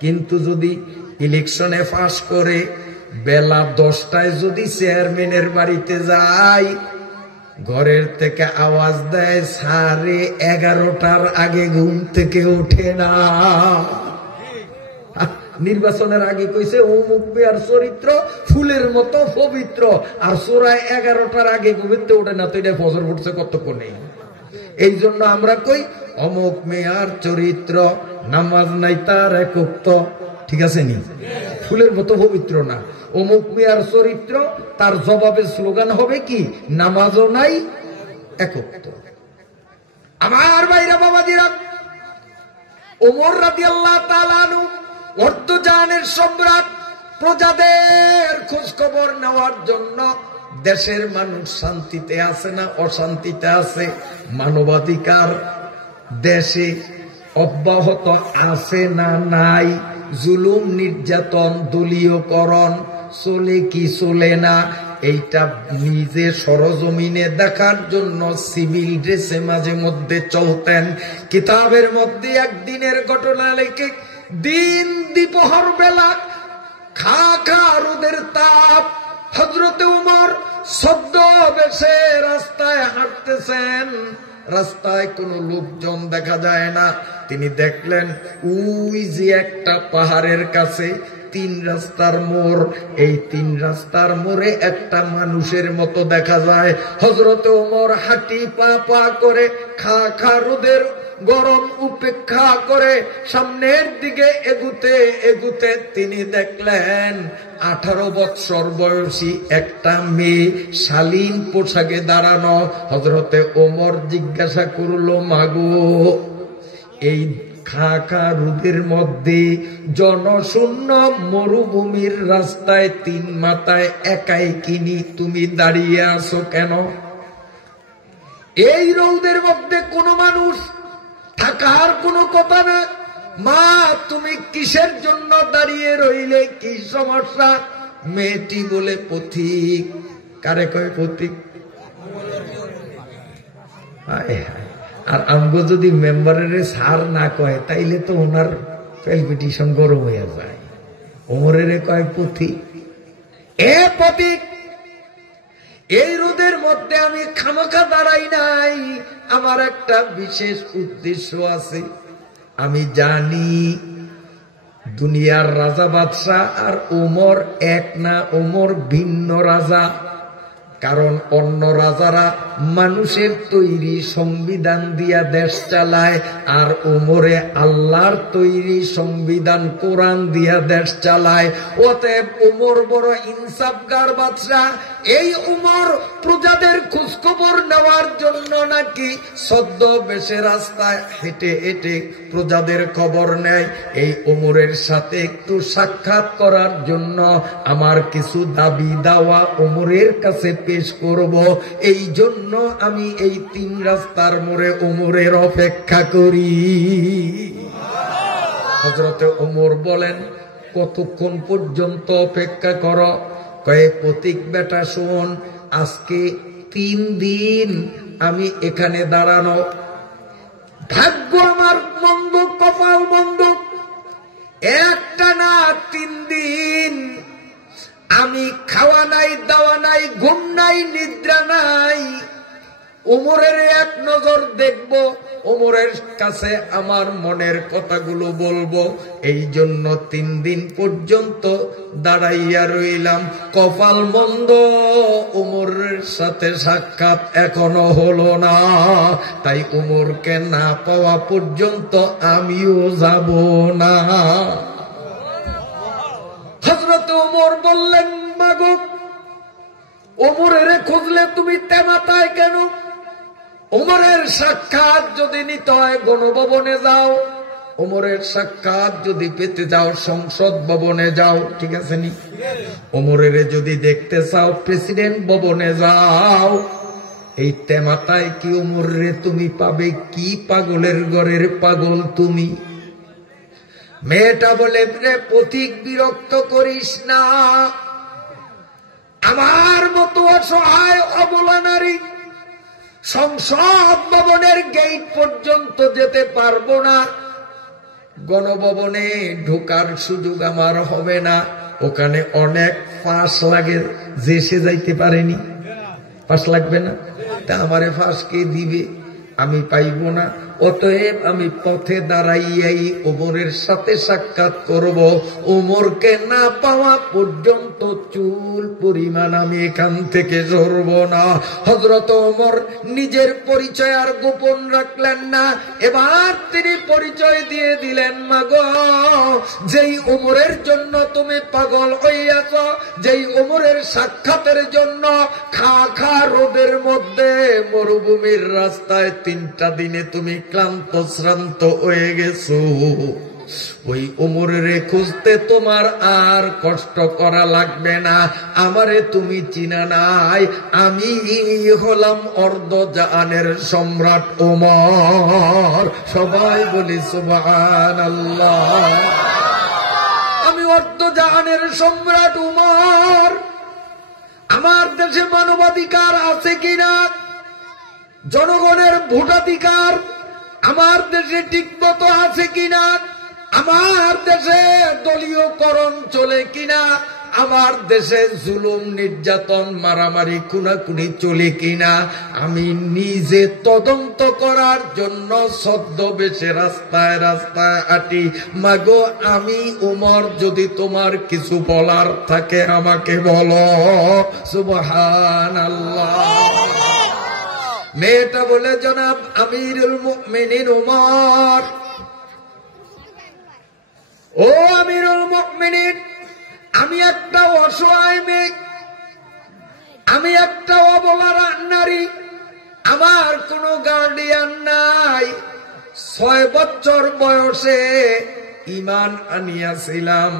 কিন্তু যদি ইলেকশনে পাস করে বেলা 10টায় যদি চেয়ারম্যানের বাড়িতে যাই, ঘরের থেকে আওয়াজ দেয় 11:30টার আগে ঘুম থেকে ওঠে না। নির্বাচনের আগে কইছে অমুক মেয়ার চরিত্র ফুলের মতো পবিত্র, আর চোরায় 11টার আগে ঘুমিতে ওঠে না, তো এটা ফজর ফুটছে কতক্ষণে। এই জন্য আমরা কই অমুক মেয়ার চরিত্র, নামাজ নাই তার এক উক্ত, ঠিক আছে নি? ফুলের মতো পবিত্র না। অমুক মিয়ার চরিত্র, তার জবাবের স্লোগান হবে কি? নামাজও নাই, একত্ব। আমার ভাইরা বাবাজিরা, ওমর রাদিয়াল্লাহু তাআলা আনহু অর্ধজাহানের সম্রাট, প্রজাদের খোঁজ খবর নেওয়ার জন্য দেশের মানুষ শান্তিতে আছে না অশান্তিতে আছে, মানবাধিকার দেশে অব্যাহত আছে না নাই, জুলুম নির্যাতন দলীয়করণ চলে কি চলে না, এইটা নিজে সরজমিনে দেখার জন্য সিভিল ড্রেসে মাঝে মধ্যে চলতেন। কিতাবের মধ্যে একদিনের ঘটনা লেখে, দিন দ্বিপ্রহর বেলা খা খা রোদের তাপ, হযরতে উমর সদ্য বেশে রাস্তায় হাঁটতেছেন, রাস্তায় কোনো লোকজন দেখা যায় না। তিনি দেখলেন ওই যে একটা পাহাড়ের কাছে 3 রাস্তার মোড়, এই 3 রাস্তার মোড়ে একটা মানুষের মতো দেখা যায়। হযরতে ওমর হাঁটি পা পা করে খা খা রোদের গরম উপেক্ষা করে সামনের দিকে এগুতে এগুতে তিনি দেখলেন 18 বৎসর বয়সী একটা মেয়ে শালীন পোশাকে দাঁড়ানো। হযরতে ওমর জিজ্ঞাসা করলো, মাগো, এই খা খা রোদের মধ্যে জনশূন্য মরুভূমির রাস্তায় 3 মাথায় একাই কিনি তুমি দাঁড়িয়ে আছো কেন? এই রোদের মধ্যে কোনো মানুষ থাকার কোনো কথা না, মা তুমি কিসের জন্য দাঁড়িয়ে রইলে, কি সমস্যা? মেয়েটি বলে, পথিক। কারে কয় পথিক? আর আমগো যদি মেম্বারের সার না কয় তাইলে তো ওনার প্যালপিটেশন গরম হয়ে যায়। ওমরের কয় পথিক। এ পথিক, এই রোদের মধ্যে আমি খামাখা দাঁড়াই নাই, আমার একটা বিশেষ উদ্দেশ্য আছে। আমি জানি দুনিয়ার রাজা বাদশাহ আর ওমর এক না, ওমর ভিন্ন রাজা। কারণ অন্য রাজারা মানুষের তৈরি সংবিধান দিয়া দেশ চালায়, আর ওমরে আল্লাহর তৈরি সংবিধান কোরআন দিয়া দেশ চালায়। অতএব ওমর বড় ইনসাফগার বাদশাহ। এই ওমর প্রজাদের খোঁজখবর নেওয়ার জন্য নাকি সদ্য বেশে রাস্তায় হেঁটে হেঁটে প্রজাদের খবর নেয়। এই ওমরের সাথে একটু সাক্ষাৎ করার জন্য আমার কিছু দাবি দাওয়া ওমরের কাছে পেশ করব, এই জন্য আমি এই 3 রাস্তার মোড়ে ওমরের অপেক্ষা করি। হযরতে ওমর বলেন, কতক্ষণ পর্যন্ত অপেক্ষা কর? কয়ে, পথিক বেটা শোন, আজকে 3 দিন আমি এখানে দাঁড়ানো। ভাগ্য আমার মন্দ, কপাল মন্দ, একটা না 3 দিন আমি খাওয়া নাই, দাওয়া নাই, ঘুম নাই, নিদ্রা নাই। ওমরের এক নজর দেখব, ওমরের কাছে আমার মনের কথাগুলো বলবো, এই জন্য 3 দিন পর্যন্ত দাঁড়াইয়া রইলাম। কপাল মন্দ, ওমরের সাথে সাক্ষাৎ এখনো হলো না, তাই ওমরকে না পাওয়া পর্যন্ত আমিও যাব না। হযরত ওমর বললেন, মাগো, ওমরের খুঁজলে তুমি তেমাতায় কেন? ওমরের সাক্ষাৎ যদি নিতে হয় গণভবনে যাও, ওমরের সাক্ষাৎ যদি পেতে যাও সংসদ ভবনে যাও, ঠিক আছে নি? ওমরের যদি দেখতে চাও প্রেসিডেন্ট ভবনে যাও। এই তেমাতায় কি ওমরে তুমি পাবে? কি পাগলের ঘরের পাগল তুমি? মেয়েটা বলে, রে পথিক, বিরক্ত করিস না, আমার মতো অসহায় অবলা নারী সংসদ ভবনের গেট পর্যন্ত যেতে পারবো না, গণভবনে ঢোকার সুযোগ আমার হবে না, ওখানে অনেক পাস লাগে, যে সে যাইতে পারেনি। পাস লাগবে না? তা আমারে পাস কে দিবে? আমি পাইব না। অতএব আমি পথে দাঁড়াইয়াই ওমরের সাথে সাক্ষাৎ করব। ওমরকে না পাওয়া পর্যন্ত চুল পরিমাণ আমি এখান থেকে সরব না। হযরত ওমর নিজের পরিচয় আর গোপন রাখলেন না। এবার তিনি পরিচয় দিয়ে দিলেন, মাগো, যেই ওমরের জন্য তুমি পাগল হইয়াছ, যেই ওমরের সাক্ষাতের জন্য খা খা রোদের মধ্যে মরুভূমির রাস্তায় 3টা দিনে তুমি ক্লান্ত শ্রান্ত হয়ে গেছো, ওই ওমরের খুঁজতে তোমার আর কষ্ট করা লাগবে না। আমারে তুমি চিনা নাই, আমি হলাম অর্ধজাহানের সম্রাট ওমর। সবাই বলি সুবহানাল্লাহ। আমি অর্ধজাহানের সম্রাট ওমর। আমার দেশে মানবাধিকার আছে কিনা, জনগণের ভোটাধিকার আমার দেশে ঠিকমতো আছে কিনা, আমার দেশে দলীয়করণ চলে কিনা, আমার দেশে জুলুম নির্যাতন মারামারি খুনাখুনি চলে কিনা, আমি নিজে তদন্ত করার জন্য ছদ্মবেশে রাস্তায় রাস্তায় হাঁটি। মাগো, আমি ওমর, যদি তোমার কিছু বলার থাকে আমাকে বলো। সুবহানাল্লাহ। মেয়েটা বলে, জনাব আমিরুল মুমিনিন ওমর, ও আমিরুল মুমিনিন, আমি একটা অসহায় মেয়ে, আমি একটা অবলা নারী, আমার কোনো গার্ডিয়ান নাই। 6 বছর বয়সে ঈমান আনিয়াছিলাম।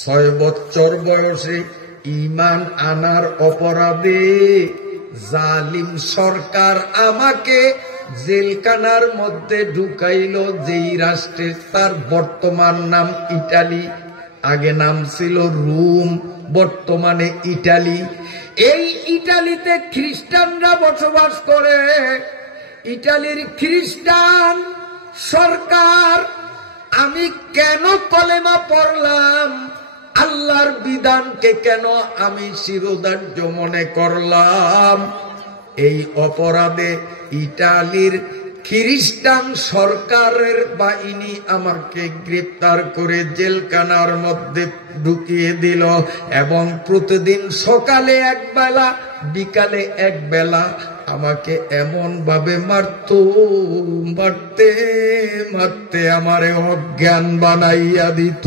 6 বছর বয়সে ঈমান আনার অপরাধে জালিম সরকার আমাকে জেলখানার মধ্যে ঢুকাইল। যেই রাষ্ট্রের, তার বর্তমান নাম ইটালি, আগে নাম ছিল রোম, বর্তমানে ইটালি। এই ইটালিতে খ্রিস্টানরা বসবাস করে। ইটালির খ্রিস্টান সরকার, আমি কেন কলেমা পড়লাম, আল্লাহর বিধানকে কেন আমি শিরোধার্য মনে করলাম, এই অপরাধে ইটালির খ্রিস্টান সরকারের বাহিনী আমাকে গ্রেপ্তার করে জেলখানার মধ্যে ঢুকিয়ে দিল। এবং প্রতিদিন সকালে 1 বেলা, বিকালে 1 বেলা আমাকে এমন ভাবে মারতে মারতে আমারে অজ্ঞান বানাইয়া দিত।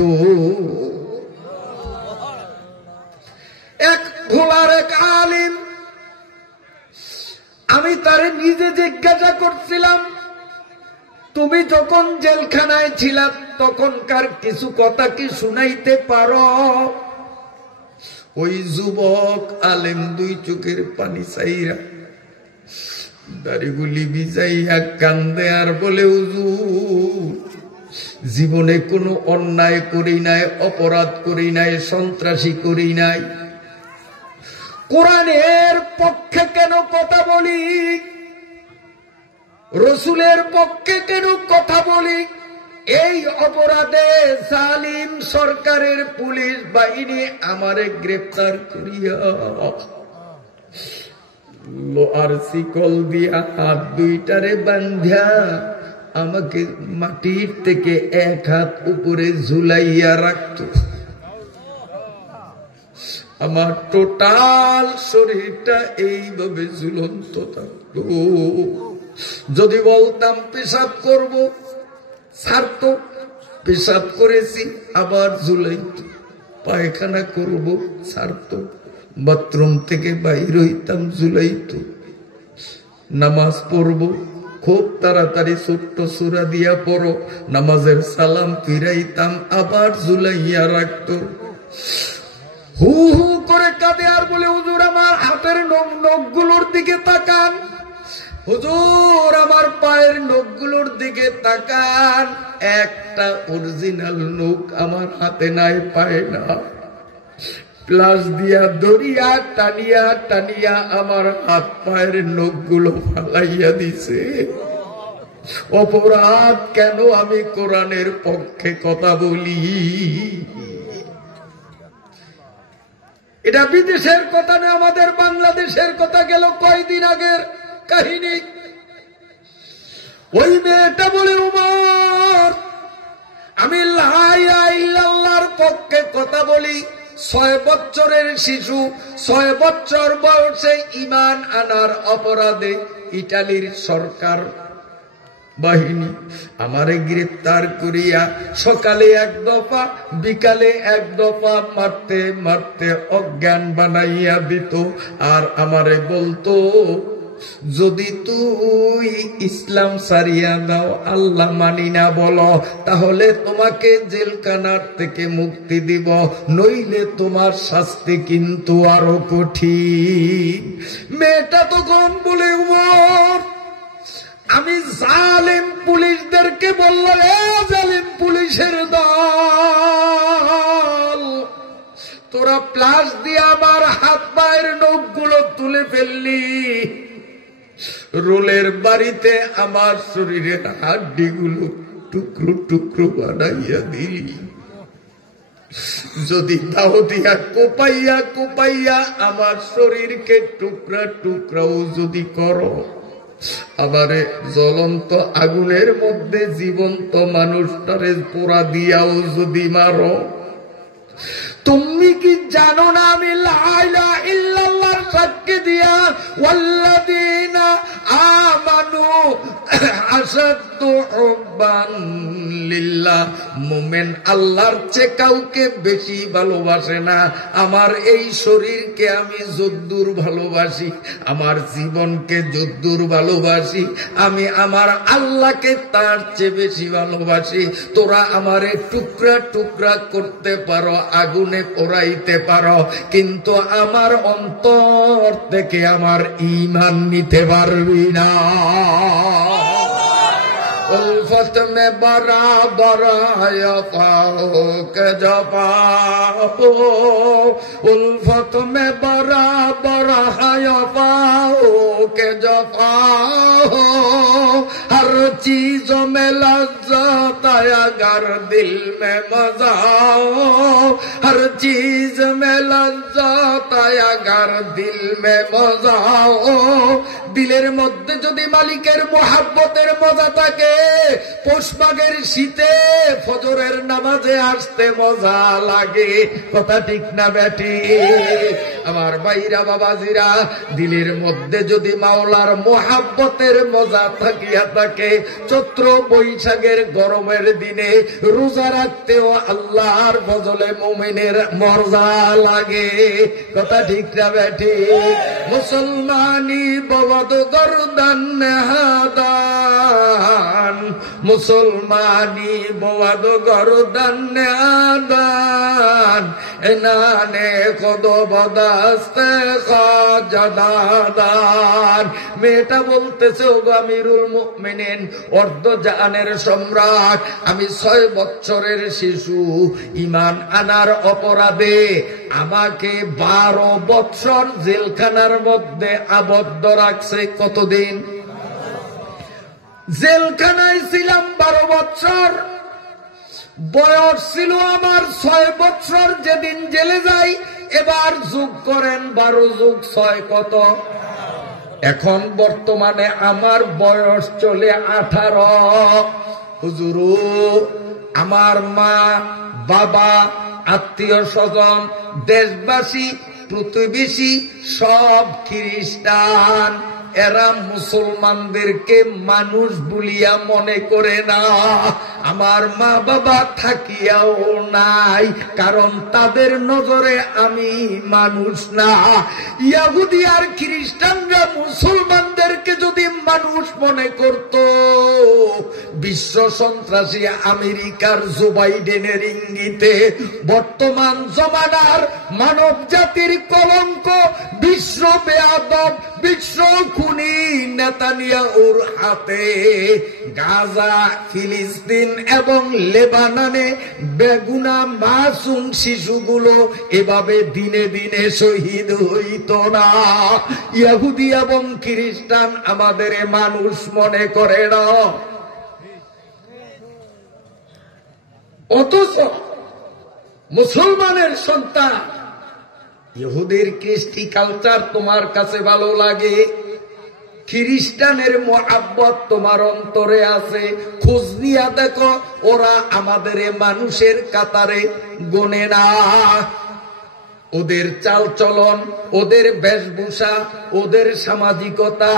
এক ভোলার এক আলিম, আমি তারে নিজে জিজ্ঞাসা করছিলাম, তুমি যখন জেলখানায় ছিলাম তখনকার কিছু কথা কি শুনাইতে পারো? ওই যুবক আলেম 2 চোখের পানি চাইরা দাড়িগুলি ভিজাইয়া কান্দে আর বলে, হুজুর, জীবনে কোনো অন্যায় করি নাই, অপরাধ করি নাই, সন্ত্রাসী করি নাই, কোরআনের পক্ষে কেন কথা বলি, রসুলের পক্ষে কেন কথা বলি, এই অপরাধে জালিম সরকারের পুলিশ বাহিনী আমারে গ্রেফতার করিয়া লোহার শিকল দিয়া হাত 2টারে বাঁধিয়া আমাকে মাটির থেকে 1 হাত উপরে ঝুলাইয়া রাখত। আমার টোটাল শরীরটা এইভাবে ঝুলন্ত থাকত। যদি বলতাম পেশাব করব, ছাড়ত, পেশাব করেছি আবার ঝুলাইত, পায়খানা করব ছাড়ত, বাথরুম থেকে বাইর হইতাম ঝুলাইত, নামাজ পড়ব খুব তাড়াতাড়ি ছোট্ট সূরা দিয়া পড়ো, নামাজের সালাম ফিরাইতাম আবার ঝুলাইয়া রাখত। হু হু করে কাঁদে আর বলে, হুজুর আমার হাতের নখগুলোর দিকে তাকান, হুজুর আমার পায়ের নখগুলোর দিকে তাকান, একটা অরিজিনাল নখ আমার হাতে নাই, পায়ে না, প্লাস দিয়া দড়িয়া টানিয়া টানিয়া আমার হাত পায়ের নখগুলো ফালাইয়া দিছে। অপরাধ কেন আমি কোরআনের পক্ষে কথা বলি? এটা বিদেশের কথা না, আমাদের বাংলাদেশের কথা গেল কয়দিন আগের কাহিনী। ওই মেয়েটা বলে, উমর আমি লা ইলাহা ইল্লাল্লাহর পক্ষে কথা বলি। 6 বছরের শিশু 6 বছর বয়সে ঈমান আনার অপরাধে ইটালির সরকার বাহিনী আমারে গ্রেফতার করিয়া সকালে 1 দফা বিকালে 1 দফা মারতে মারতে অজ্ঞান বানাইয়া দিত। আর আমারে বলতো, যদি তুই ইসলাম ছাড়িয়া দাও, আল্লাহ মানি না বলো, তাহলে তোমাকে জেলখানার থেকে মুক্তি দিব, নইলে তোমার শাস্তি কিন্তু আরো কঠিন। মেয়েটা তখন বলে, উমর আমি জালিম পুলিশদেরকে বললাম, এ জালিম পুলিশের দল, তোরা প্লাস দিয়ে আমার হাত পায়ের নখগুলো তুলে ফেললি, রোলের বাড়িতে আমার শরীরের হাড্ডিগুলো টুকরো টুকরো বানাইয়া দিলি, যদি দাও দিয়া কোপাইয়া কোপাইয়া আমার শরীরকে টুকরা টুকরাও যদি করো, আবারে জ্বলন্ত আগুনের মধ্যে জীবন্ত মানুষটারে পোড়া দিয়াও যদি মারো, তুমি কি জানো না আমি লা ইলাহা ইল্লাল্লাহর সাক্ষী দিয়া ওয়াল্লাযীনা আমানু আশাদ্দু হুব্বান লিল্লাহ, মুমিন আল্লাহর চেয়ে কাউকে বেশি ভালোবাসে না। আমার এই শরীরকে আমি যদ্দুর ভালোবাসি, আমার জীবনকে যদ্দুর ভালোবাসি, আমি আমার আল্লাহকে তার চেয়ে বেশি ভালোবাসি। তোরা আমারে টুকরা টুকরা করতে পারো, আগুনে পোড়াইতে পারো, কিন্তু আমার অন্তর থেকে আমার ঈমান নিতে পারবি না। उल्फत में बराबर पाओ के जपाओ, उल्फत में बराबर पाओ के जपाओ, हर चीज में लज्जत अगर दिल में मजा हो, हर चीज में लज्जत अगर दिल में मजा हो। দিলের মধ্যে যদি মালিকের মোহাব্বতের মজা থাকে, পৌষমাঘের শীতে ফজরের নামাজে আসতে মজা লাগে। কথা ঠিক না বেটি? আমার ভাইরা বাবাজিরা, দিলের মধ্যে যদি মাওলার মোহাব্বতের মজা থাকিয়া থাকে, চৈত্র বৈশাখের গরমের দিনে রোজা রাখতেও আল্লাহর ফজলে মুমিনের মজা লাগে। কথা ঠিক না বেটি? মুসলমানি বাবা গর্দান হাদান, মুসলমানি বোয়াদ গর্দান হাদান, এনানে কদ বদাস্তে খাজাদান। মেয়েটা বলতেছে, ও আমিরুল মুমিনিন, অর্ধ জাহানের সম্রাট, আমি 6 বছরের শিশু, ঈমান আনার অপরাধে আমাকে 12 বছর জেলখানার মধ্যে আবদ্ধ রাখছে। কতদিন জেলখানায় ছিলাম? 12 বছর। বয়স ছিল আমার 6 বছর যেদিন জেলে যাই। এবার যোগ করেন, 12 যোগ 6 কত? এখন বর্তমানে আমার বয়স চলে 18। হুজুরু, আমার মা বাবা, আত্মীয় স্বজন, দেশবাসী, প্রতিবেশী সব খ্রিস্টান। এরা মুসলমানদেরকে মানুষ বলিয়া মনে করে না। আমার মা বাবা থাকিয়াও নাই, কারণ তাদের নজরে আমি মানুষ না। ইহুদি আর খ্রিস্টানরা মুসলমানদেরকে যদি মানুষ মনে করত, বিশ্ব সন্ত্রাসী আমেরিকার জো বাইডেনের ইঙ্গিতে বর্তমান জমানার মানব জাতির কলঙ্ক, বিশ্ব বেয়াদব, বিশ্ব খুনি নেতানিয়াহুর হাতে গাজা, ফিলিস্তিন এবং লেবাননে বেগুনা মাসুম শিশুগুলো এভাবে দিনে দিনে শহীদ হইত না। ইহুদি এবং খ্রিস্টান আমাদের মানুষ মনে করে না, অথচ মুসলমানের সন্তান। ইহুদির কৃষ্টি কালচার তোমার কাছে ভালো লাগে, খ্রিস্টানের মোহাব্বত তোমার অন্তরে আছে, খোঁজ নিয়া দেখো ওরা আমাদের মানুষের কাতারে গোনে না। ওদের চাল চলন, ওদের বেশভূষা, ওদের সামাজিকতা,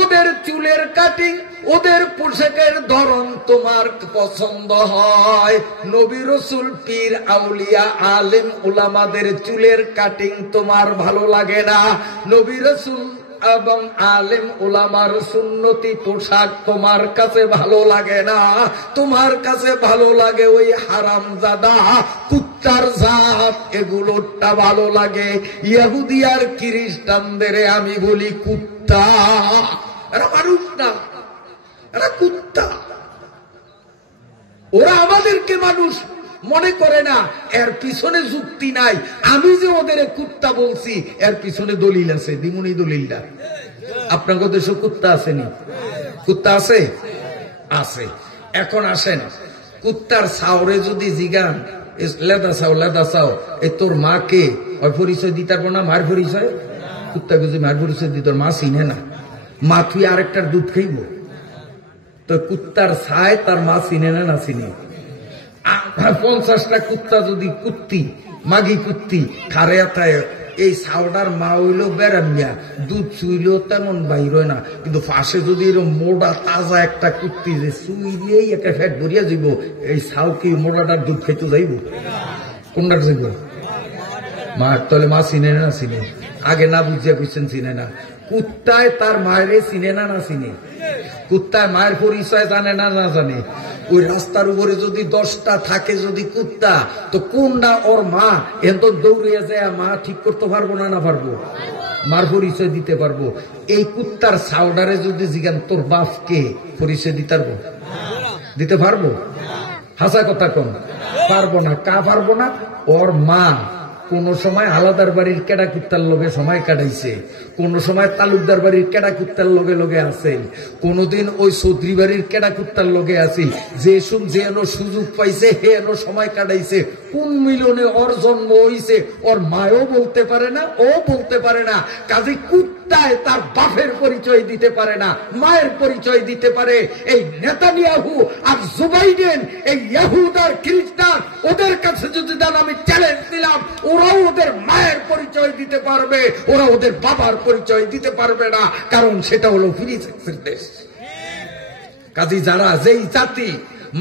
ওদের চুলের কাটিং, ওদের পোশাকের ধরন তোমার পছন্দ হয়। নবী রাসূল পীর আউলিয়া আলেম উলামাদের চুলের কাটিং তোমার ভালো লাগে না। নবী রাসূল এবং আলেম উলামার সুন্নতি পোশাক তোমার কাছে ভালো লাগে না। তোমার কাছে ভালো লাগে ওই হারামজাদা কুত্তার জাত, এগুলোটা ভালো লাগে। ইহুদি আর খ্রিস্টানদের আমি বলি কুত্তা, এরা মানুষ না, এরা কুত্তা। ওরা আমাদেরকে মানুষ মনে করে না, এর পিছনে যুক্তি নাই। আমি যে ওদের কুত্তা বলছি এর পিছনে দলিল আছে, দিমুনি দলিলটা। আপনাদের দেশে কুত্তা আসেনি? কুত্তা আছে? আছে। এখন আসেন, কুত্তার ছাওরে যদি জিগান লেদা চাও লেদা চাও, এই তোর মাকে ওই পরিচয় দিতে পারবো না, মার পরিচয়। কুত্তাকে যদি মার পরিচয় দিত, মা চিনে না, মা তুই আরেকটার দুধ খাইব। তো কুত্তার ছায় তার মা চিনে না, না চিনে? 50টা কুত্তা যদি কুত্তি মাগি কুত্তি খারে থায়, এই ছাওটার মা হইল বেড়ামিয়া, দুধ চুইলেও তেমন বাইর হয় না। কিন্তু পাশে যদি এরকম মোটা তাজা একটা কুত্তি যে চুইলেই একটা ফ্যাট ভরিয়া যাইব, এই ছাও কি মোটাটার দুধ খাইতে যাইব? কোনটার যাইব? মার তলে মা চিনে না, চিনে? আগে না বুঝিয়া বুঝছেন চিনে না। কুত্তায় তার মায়ের চিনে না, না চিনে? কুত্তায় মায়ের পরিচয় জানে না, না জানে? ওই রাস্তার উপরে যদি 10টা থাকে যদি কুত্তা, তো কোনটা ওর মা? এত দৌড়িয়ে যায় মা ঠিক করতে পারবো না, না পারবো? মার পরিচয় দিতে পারবো। এই কুত্তার সাউডারে যদি জিগান তোর বাপকে পরিচয় দিতে পারবো? হাসা কথা কম, পারবো না। কা পারবো না? ওর মা কোন সময় আলাদার বাড়ির কেডা কুত্তার লগে সময় কাটাইছে, কোন সময় তালুকদার বাড়ির কেডা কুত্তার লগে লগে আছে, কোনদিন ওই চৌধুরী বাড়ির কেডা কুত্তার লগে আছে। যে এনো সুযোগ পাইছে হে এনো সময় কাটাইছে। কোন মিলনে ওর জন্ম হইছে ওর মায়ও বলতে পারে না, ও বলতে পারে না। কাজে কুত্তায় তার বাপের পরিচয় দিতে পারে না, মায়ের পরিচয় দিতে পারে। এই নেতানিয়াহু আর জুবাইডেন, এই ইহুদ আর খ্রিস্টান, ওদের কাছে যদি দেন আমি চ্যালেঞ্জ দিলাম, ওরাও ওদের মায়ের পরিচয় দিতে পারবে, ওরা ওদের বাবার পরিচয় দিতে পারবে না, কারণ সেটা হলো ফ্রি সেক্সের দেশ। কাজী যারা যেই জাতি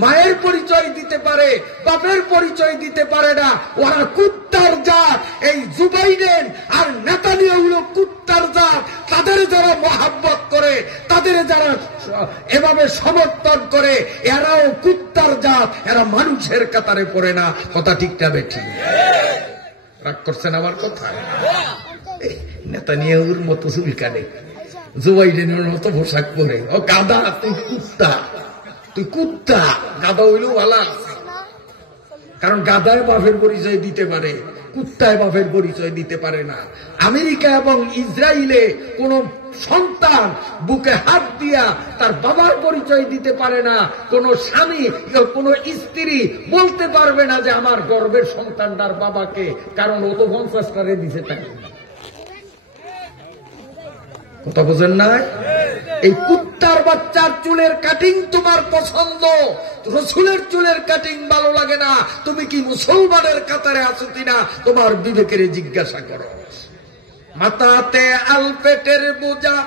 মায়ের পরিচয় দিতে পারে, বাপের পরিচয় দিতে পারে না, ওরা কুত্তার জাত। এই জুবাইডেন আর নেতানিয়াহু কুত্তার জাত। তাদের যারা মহাব্বত করে, তাদের যারা এভাবে সমর্থন করে, এরাও কুত্তার জাত। এরা মানুষের কাতারে পড়ে না। কথা ঠিকটা বেঠি? রাগ করছেন আমার কথা? নেতানিয়াহুর মতো চুল কাটে, জুবাইডেনের মতো পোশাক পরে। ও গাদা, তুই কুত্তা, তুই কুত্তা। গাদা হইলেও ভালো, কারণ গাদায় বাপের পরিচয় দিতে পারে, কুত্তায় বাপের পরিচয় দিতে পারে না। আমেরিকা এবং ইসরায়েলে কোন সন্তান বুকে হাত দিয়া তার বাবার পরিচয় দিতে পারে না। কোন স্বামী, কোন স্ত্রী বলতে পারবে না যে আমার গর্ভের সন্তানটার বাবাকে, কারণ ও তো 50টারে দিছে তাকে। কথা বোঝেন না? এই কুত্তার বাচ্চার চুলের কাটিং তোমার পছন্দ, রসুলের চুলের কাটিং ভালো লাগে না। তুমি কি মুসলমানের কাতারে আছো কিনা তোমার বিবেকের জিজ্ঞাসা করো। মাথাতে আলপেটের বোঝা,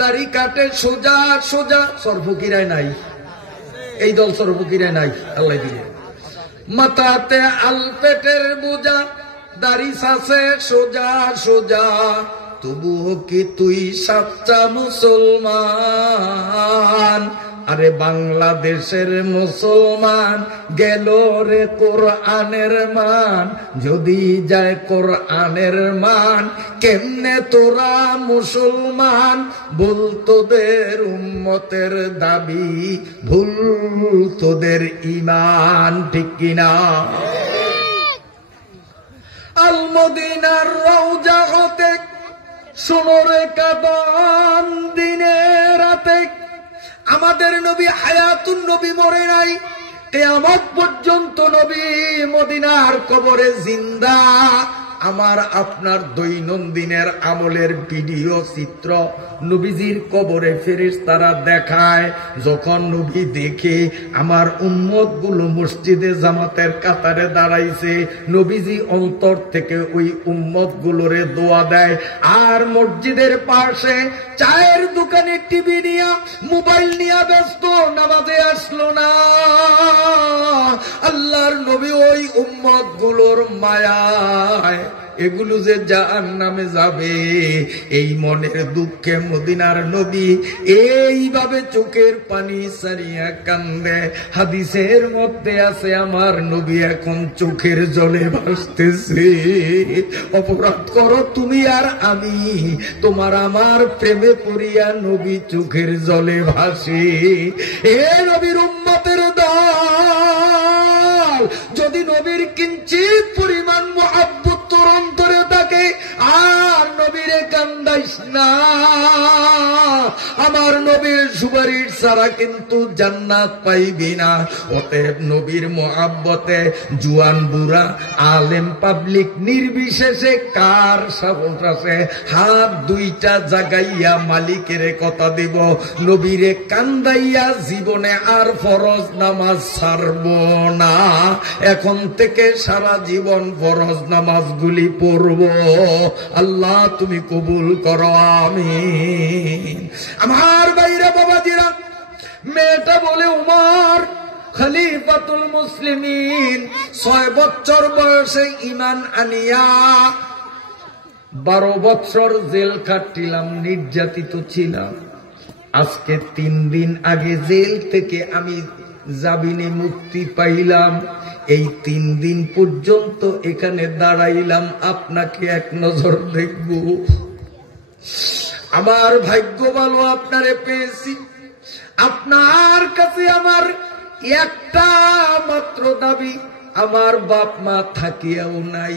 দাড়ি কাটে সোজা সোজা। সর্বকিরায় নাই, এই দল সর্বকিরায় নাই, আল্লাহ দিলে। মাথাতে আলপেটের বোঝা, দাড়ি সাসে সোজা সোজা, তবুও কি তুই সাচ্চা মুসলমান? আরে বাংলাদেশের মুসলমান গেল রে কোরআনের মান, যদি যায় কোরআনের মান, কেমনে তোরা মুসলমান? বল তোদের উম্মতের দাবি, ভুল তোদের ইমান, ঠিক কিনা? আল মদিনার রওজা হতে শোনো রে কাঁদন দিনে রাতে, আমাদের নবী হায়াতুন নবী মরে নাই, কিয়ামত পর্যন্ত নবী মদিনার কবরে জিন্দা। আমার আপনার দৈনন্দিনের আমলের ভিডিও চিত্র নবীজির কবরে ফেরেশতারা দেখায়। যখন নবী দেখে আমার উম্মত গুলো মসজিদে জামাতের কাতারে দাঁড়াইছে, নবীজি অন্তর থেকে ওই উম্মত গুলোরে দোয়া দেয়। আর মসজিদের পাশে চায়ের দোকানে টিভি নিয়া মোবাইল নিয়ে ব্যস্ত, নামাজে আসলো না। আল্লাহর নবী ওই উম্মত গুলোর মায়ায় এগুলো যে জাহান্নামে যাবে এই মনের দুঃখে মদিনার নবী এইভাবে চোখের পানি সারিয়া কান্দে। হাদিসের মধ্যে আছে আমার নবী এখন চোখের জলে ভাসতেছে। অপরাধ করো তুমি আর আমি, তোমার আমার প্রেমে পড়িয়া নবী চোখের জলে ভাসে। এ নবীর উম্মতের দল, যদি নবীর কিঞ্চিত পরিমাণ মুহাব্বত তোর অন্তরে থাকে আর নবীরে কান্দাইস না। আমার নবীর সুপারিশ ছাড়া কিন্তু জান্নাত পাইবি না। অতএব নবীর মুহাব্বতে জুয়ান বুড়া আলেম পাবলিক নির্বিশেষে কার সাপোর্ট আছে, হাত দুইটা জাগাইয়া মালিকের কথা দিব, নবীরে কান্দাইয়া জীবনে আর ফরজ নামাজ ছাড়ব না। এখন থেকে সারা জীবন ফরজ নামাজ গুলি পড়ব। আল্লাহ তুমি কবুল করো, আমিন। আমার ভাইরা বাবাজিরা, মেয়েটা বলে উমর খলিফাতুল মুসলিমিন 6 বছর বয়সে ঈমান আনিয়া 12 বছর জেল কাটিলাম, নির্যাতিত ছিলাম। আজকে 3 দিন আগে জেল থেকে আমি জামিনে মুক্তি পাইলাম। এই 3 দিন পর্যন্ত এখানে দাঁড়াইলাম আপনাকে এক নজর দেখব। আমার ভাগ্য ভালো আপনারে পেয়েছি। আপনার কাছে আমার একটা মাত্র দাবি, আমার বাপ মা থাকিয়াও নাই,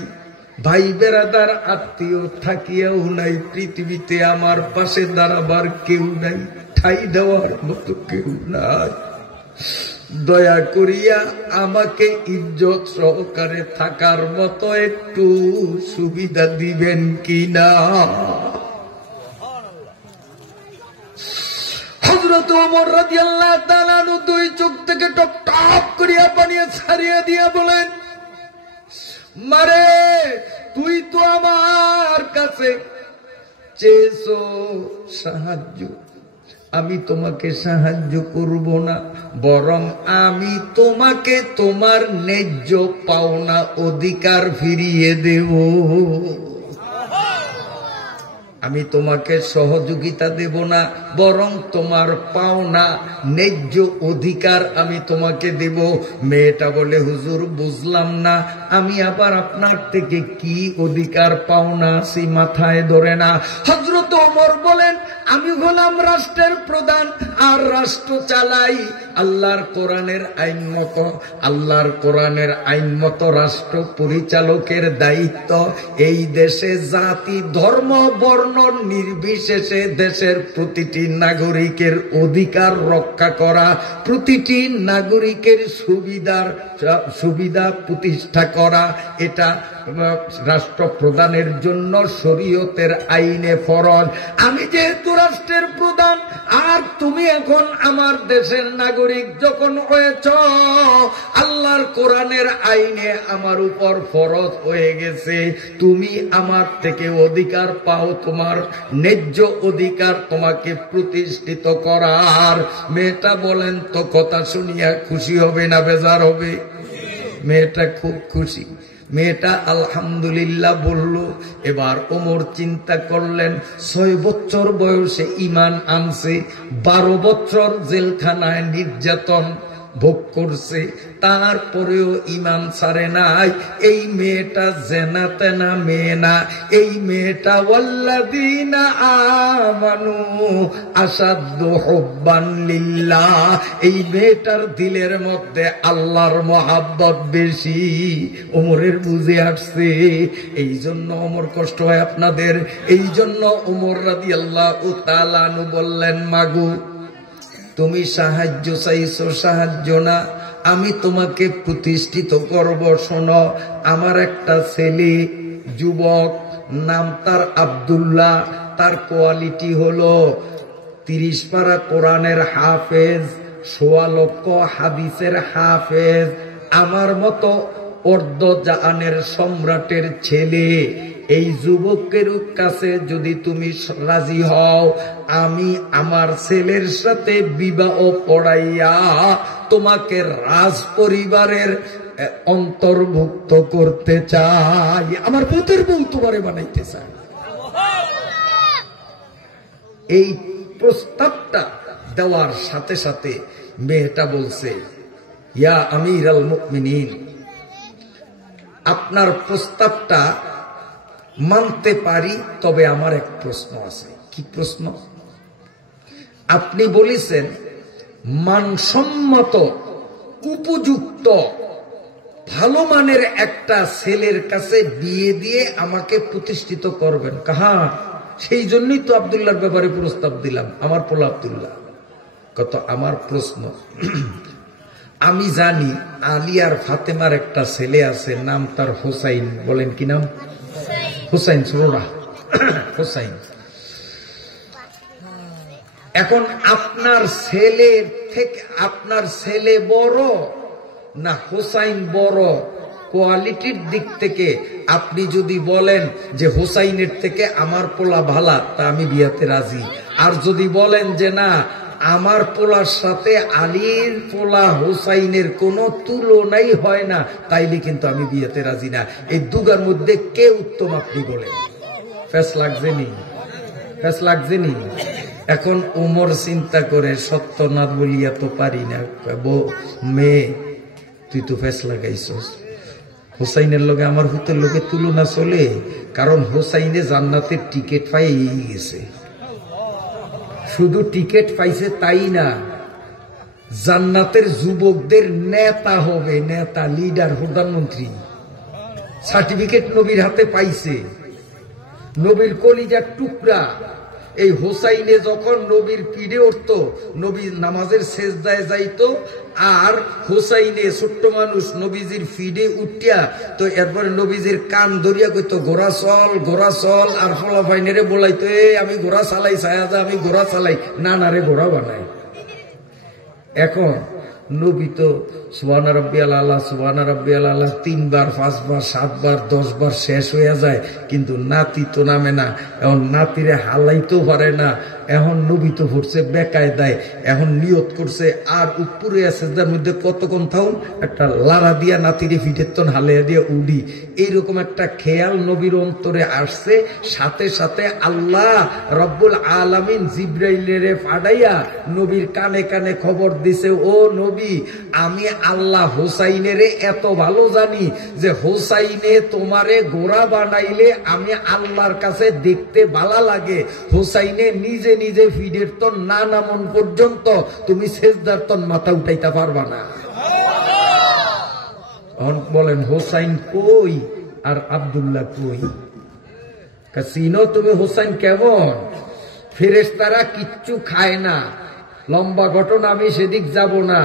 ভাই বেরাদার আত্মীয় থাকিয়াও নাই, পৃথিবীতে আমার পাশে দাঁড়াবার কেউ নাই, ঠাই দেওয়ার মতো কেউ নাই। দয়া করিয়া আমাকে ইজ্জত সহকারে থাকার মতো একটু সুবিধা দিবেন কিনা। হযরত ওমর রাদিয়াল্লাহু তাআলা আনহু 2 চোখ থেকে টপ টপ করিয়া পানি ছাড়িয়ে দিয়া বলেন, মারে তুই তো আমার কাছে চেয়েছো সাহায্য, আমি তোমাকে সাহায্য করব না, বরং আমি তোমাকে তোমার ন্যায্য পাওনা অধিকার ফিরিয়ে দেব। আমি তোমাকে সহযোগিতা দেব না, বরং তোমার পাওনা ন্যায্য অধিকার আমি তোমাকে দেব। মেয়েটা বলে, হুজুর বুঝলাম না, আমি আবার আপনার থেকে কি অধিকার পাওনা আছি মাথায় ধরে না। হযরত ওমর বলেন, আমি হলাম রাষ্ট্রের প্রধান আর রাষ্ট্র চালাই আল্লাহর কোরআনের আইন মতো। আল্লাহর কোরআনের আইন মতো রাষ্ট্র পরিচালকের দায়িত্ব এই দেশে জাতি ধর্ম বর্ণ নির্বিশেষে দেশের প্রতিটি নাগরিকের অধিকার রক্ষা করা, প্রতিটি নাগরিকের সুবিধা প্রতিষ্ঠা করা, এটা রাষ্ট্রপ্রধানের জন্য শরীয়তের আইনে ফরজ। আমি যেহেতু রাষ্ট্রের প্রধান আর তুমি এখন আমার দেশের নাগরিক যখন হয়েছ, আল্লাহর কোরআনের আইনে আমার উপর ফরজ হয়ে গেছে, তুমি আমার থেকে অধিকার পাও, তোমার ন্যায্য অধিকার তোমাকে প্রতিষ্ঠিত করার। মেয়েটা বলেন তো কথা শুনিয়া খুশি হবে না বেজার হবে? মেয়েটা খুব খুশি। মেয়েটা আলহামদুলিল্লাহ বলল। এবার ওমর চিন্তা করলেন, 6 বছর বয়সে ঈমান আনছে, 12 বছর জেলখানায় নির্যাতন ভোগ করছে, তারপরেও ঈমান ছাড়ে নাই। এই মেয়েটা জেনা তেনা মেয়ে না, এই মেয়েটা ওয়াল্লাযীনা আমানু আশাদ্দু হুব্বান লিল্লাহ। এই মেয়েটার দিলের মধ্যে আল্লাহর মহাব্বত বেশি। ওমরের বুঝে আসছে। এই জন্য ওমর কষ্ট হয় আপনাদের। এই জন্য ওমর রাদিয়াল্লাহু তাআলা আনহু বললেন, মাগো তুমি সাহায্য চাইছো, সাহায্য না, আমি তোমাকে প্রতিষ্ঠিত করব। শোনো, আমার একটা ছেলে যুবক, নাম তার আব্দুল্লাহ, তার কোয়ালিটি হলো 30 পারা কোরআনের হাফেজ, 1.25 লক্ষ হাদিসের হাফেজ, আমার মতো অর্ধজাহানের সম্রাটের ছেলে। এই যুবকের কাছে যদি তুমি রাজি হও, আমি আমার ছেলের সাথে বিবাহ পড়াইয়া তোমাকে রাজ পরিবারের অন্তর্ভুক্ত করতে চাই, আমার পুতের বউ তোমারে বানাইতে চাই। এই প্রস্তাবটা দেওয়ার সাথে সাথে মেয়েটা বলছে, ইয়া আমিরুল মুমিনিন, আপনার প্রস্তাবটা মানতে পারি, তবে আমার এক প্রশ্ন আছে। কি প্রশ্ন? আপনি বলেছেন মানসম্মত উপযুক্ত ভালো মানের একটা ছেলের কাছে বিয়ে দিয়ে আমাকে প্রতিষ্ঠিত করবেন। কাহা, সেই জন্যই তো আব্দুল্লাহর ব্যাপারে প্রস্তাব দিলাম, আমার পোলা আব্দুল্লাহ। কত আমার প্রশ্ন, আমি জানি আলী আর ফাতেমার একটা ছেলে আছে, নাম তার হোসাইন। বলেন কি নাম? হোসাইন, সুরা হোসাইন। এখন আপনার ছেলের থেকে আপনার ছেলে বড় না হোসাইন বড়? কোয়ালিটির দিক থেকে আপনি যদি বলেন যে হোসাইনের থেকে আমার পোলা ভালা, তা আমি বিয়াতে রাজি। আর যদি বলেন যে না, আমার পোলার সাথে আলীর পোলা হোসাইনের কোনো তুলনাই হয় না, তাইলে কিন্তু আমি বিয়েতে রাজি না। এই দুগার মধ্যে কে উত্তম আপনি বলেন? ফেস লাগছে নি? ফেস লাগছে নি? এখন ওমর চিন্তা করে, সত্যনাথ বলিয়া তো পারি না, মেয়ে তুই তো ফেস লাগাইছস, হোসাইনের লগে আমার হুতের লগে তুলনা চলে? কারণ হোসাইনে জান্নাতের টিকিট পাই গেছে। শুধু টিকিট পাইছে তাই না, জান্নাতের যুবকদের নেতা হবে, নেতা, লিডার, প্রধানমন্ত্রী। সার্টিফিকেট নবীর হাতে পাইছে, নবীর কলিজার টুকরা। এই হোসাইনে যখন নবীর পিঠে উঠত, নবী নামাজের সেজদায় যাইতো, আর হোসাইনে ছোট্ট মানুষ নবীজির ফিডে উঠিয়া তো এরপরে নবীজির কান ধরিয়া কইতো ঘোড়া চল, ঘোড়া চল। আর ফলাফাইনেরে বলাইতো, আমি ঘোড়া চালাই, ছায়া, আমি ঘোড়া চালাই, নানারে ঘোড়া বানাই। এখন নবী তো সুবহান রাব্বিয়াল আলা, সুবহান রাব্বিয়াল আলা 3 বার, 5 বার, 7 বার, 10 বার শেষ হয়ে যায়, কিন্তু নাতি তো নামে না। এখন নাতিরে হালাইতেও পারে না। এখন নবী তো ভরছে বেকায়দায়, এখন নিয়ত করছে আর উপরে আছে যার মধ্যে কতক্ষণ থাউন একটা লাড়া দিয়া নাতিরে ফিটের তন হালাইয়া দিয়া উডি, এইরকম একটা খেয়াল নবীর অন্তরে আসছে। সাথে সাথে আল্লাহ রব্বুল আলামিন জিব্রাইলের পাঠাইয়া নবীর কানে কানে খবর দিছে, ও নবী, আমি আল্লাহ হোসাইনেরে এত ভালো জানি যে হোসাইনে তোমারে গোড়া বানাইলে আমি আল্লাহর কাছে দেখতে ভালো লাগে। হোসাইনে নিজে নিজে ফিডের তন না নামন পর্যন্ত তুমি সেজদার তন মাথা উঠাইতে পারবা না। বলেন হোসাইন কই আর আব্দুল্লাহ কই? চিনো তুমি হোসাইন কেমন? ফেরেশতারা কিচ্ছু খায় না। লম্বা ঘটনা, আমি সেদিক যাব না,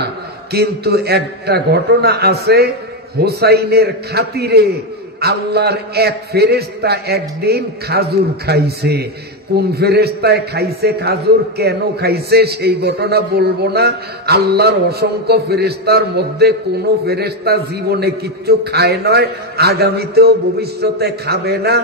কিন্তু একটা ঘটনা আছে। হোসাইনের খাতিরে আল্লাহর এক ফেরেশতা একদিন খাজুর খাইছে। কোন ফেরেশতায় খাইছে খাজুর, কেন খাইছে সেই ঘটনা বলবো না। আল্লাহর অসংখ্য ফেরেশতার মধ্যে কোন ফেরেশতা জীবনে কিচ্ছু খায় নয়, আগামীতেও ভবিষ্যতে খাবে না।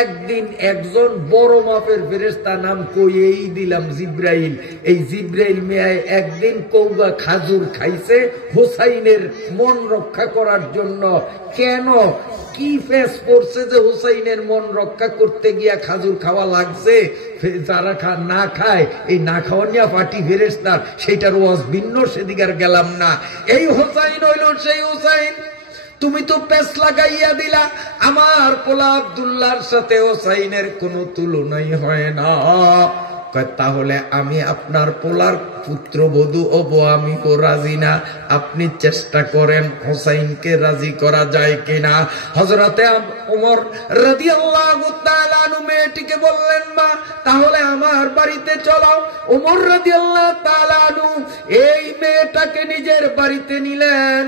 একদিন একজন বড় মাপের ফেরেশতা, নাম কইয়েই দিলাম জিব্রাইল, এই জিব্রাইল মেয়ায় একদিন কৌগা খাজুর খাইছে হোসাইনের মন রক্ষা করার জন্য। কেন, কি ফেস পড়ছে যে হুসাইনের মন রক্ষা করতে গিয়া খাজুর খাওয়া লাগছে? যারা না খায়, এই না খাওয়া নিয়ে পার্টি ফেরেশতার, সেইটার ওয়াজ ভিন্ন, সেদিকে আর গেলাম না। এই হুসাইন হইল সেই হুসাইন, তুমি তো পেস লাগাইয়া দিলা। আমার পোলা আব্দুল্লাহর সাথে হোসাইনের কোনো তুলনাই হয় না। তাহলে আমি আপনার পোলার পুত্রবধূ হবো, আমি তো রাজি না। আপনি চেষ্টা করেন হোসাইনকে রাজি করা যায় কিনা। হযরতে ওমর রাদিয়াল্লাহু তাআলা আনহু মেয়েটিকে বললেন, মা, তাহলে আমার বাড়িতে চলো। ওমর রাদিয়াল্লাহু তাআলা আনহু এই মেয়েটাকে নিজের বাড়িতে নিলেন,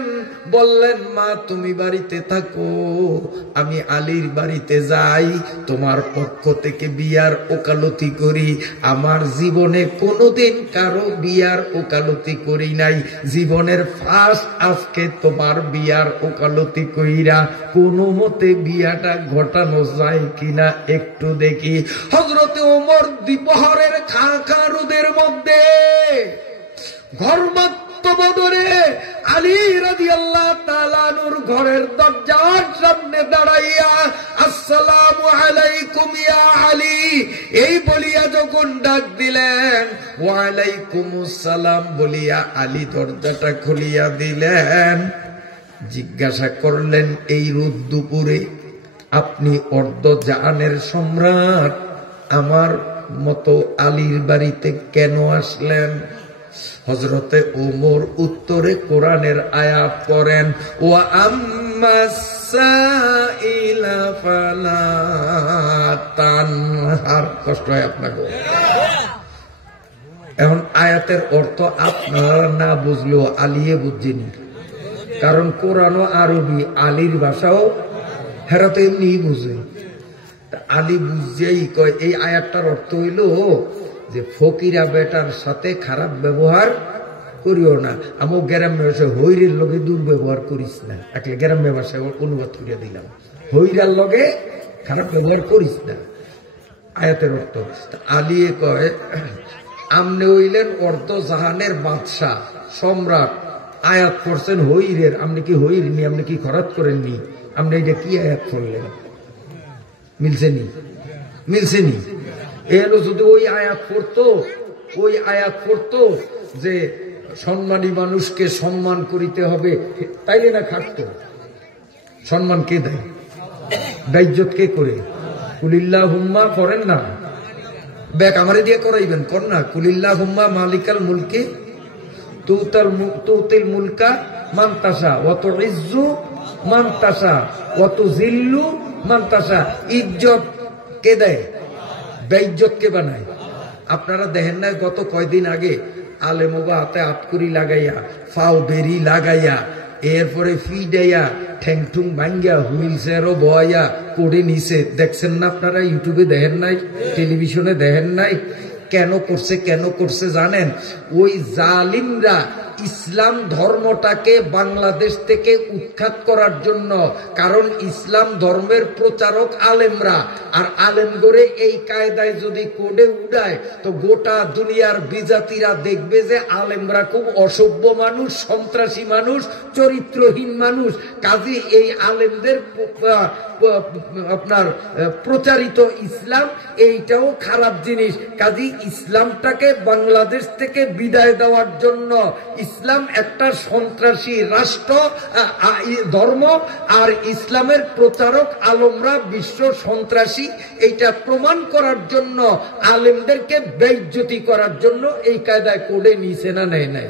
বললেন মা তুমি বাড়িতে থাকো, আমি আলীর বাড়িতে যাই, তোমার পক্ষ থেকে বিয়ার ওকালতি করি। আমার জীবনে কোনোদিন কারো বিয়ার ওকালতি করি নাই, জীবনের ফার্স্ট আজকে তোমার বিয়ার ওকালতি কইরা কোনো মতে বিয়াটা ঘটানো যায় কিনা একটু দেখি। হযরতে ওমর দ্বিপ্রহরের খা রোদের মধ্যে ঘরমাত্র বদরে আলী রাদিয়াল্লাহু তাআলা আনহুর ঘরের দরজার সামনে দাঁড়াইয়া আসসালামু আলাইকুম ইয়া আলী এই বলিয়া যখন ডাক দিলেন, ওয়া আলাইকুমুস সালাম বলিয়া আলী দরজাটা খুলিয়া দিলেন। জিজ্ঞাসা করলেন, এই রোদ দুপুরে আপনি অর্ধজাহানের সম্রাট আমার মতো আলীর বাড়িতে কেন আসলেন? হযরতে ওমর উত্তরে কোরআনের আয়াত পড়েন, ওয়া আম্মাস সাইলা ফালা তানহার। কষ্ট হয় আপনাকে। এখন আয়াতের অর্থ আপনারা না বুঝলেও আলিয়ে বুঝছেনি, কারণ কোরআনও আরবি, আলীর ভাষাও হেরা তো এমনি বুঝে। আলী বুঝেই কয় এই আয়াতটার অর্থ হইল যে ফকিরা বেটার সাথে খারাপ ব্যবহার করিও না। আমি গ্রাম্য ভাষায় হইরের লগে দুর্ব্যবহার করিস না, একলে গ্রাম্য ভাষায় অনুবাদ করিয়া দিলাম, হইরার লগে খারাপ ব্যবহার করিস না, আয়াতের অর্থ। আলী কয় আমনে হইলেন অর্ধ জাহানের বাদশাহ সম্রাট, আয়াত করছেন হইরের, আপনি কি হইরনি, আপনি কি খরচ করেননি, আপনি এটা কি আয়াত করলেন? মিলছেনি? মিলছেনি? এলো যদি ওই আয়াত পড়তো, ওই আয়াত পড়তো যে সম্মানী মানুষকে সম্মান করিতে হবে, তাইলে না খাটতো। সম্মান কে দেয়? দায়িত্ব কে করে? কুলিল্লাহুম্মা করেন না, ব্যাক আমারে দিয়ে করাইবেন, কর না। কুলিল্লাহুম্মা মালিকাল মুলকি তুতিল মুলকা মান তাশা ওয়া তুইজ্জু মান তাশা ওয়া তুযিল্লু মান তাশা। ইজ্জত কে দেয়? বেইজ্জত কে বানায়? আপনারা দেখেন না গত কয়দিন আগে আলেমোবা হাতে আতকুরি লাগাইয়া, ফাও বেরি লাগাইয়া, এরপরে ফি দেয়া, ঠ্যাংঠুং ভাঙ্গিয়া, হুইল চেয়ারও বয়া করে নিছে, দেখছেন না আপনারা? ইউটিউবে দেখেন নাই? টেলিভিশনে দেখেন নাই? কেন করছে? কেন করছে জানেন? ওই জালিমরা ইসলাম ধর্মটাকে বাংলাদেশ থেকে উৎখাত করার জন্য, কারণ ইসলাম ধর্মের প্রচারক আলেমরা, আর আলেম করে এই কায়দায় যদি কোডে উড়ায় তো গোটা দুনিয়ার বিজাতিরা দেখবে যে আলেমরা খুব অসভ্য মানুষ, সন্ত্রাসী মানুষ, চরিত্রহীন মানুষ। কাজী এই আলেমদের আপনার প্রচারিত ইসলাম এইটাও খারাপ জিনিস। কাজী ইসলামটাকে বাংলাদেশ থেকে বিদায় দেওয়ার জন্য, ইসলাম একটা সন্ত্রাসী রাষ্ট্র ধর্ম, আর ইসলামের প্রচারক আলমরা বিশ্ব সন্ত্রাসী, এইটা প্রমাণ করার জন্য আলেমদেরকে বেইজ্জতি করার জন্য এই কায়দায় কোডে নিছে না নেয় নাই।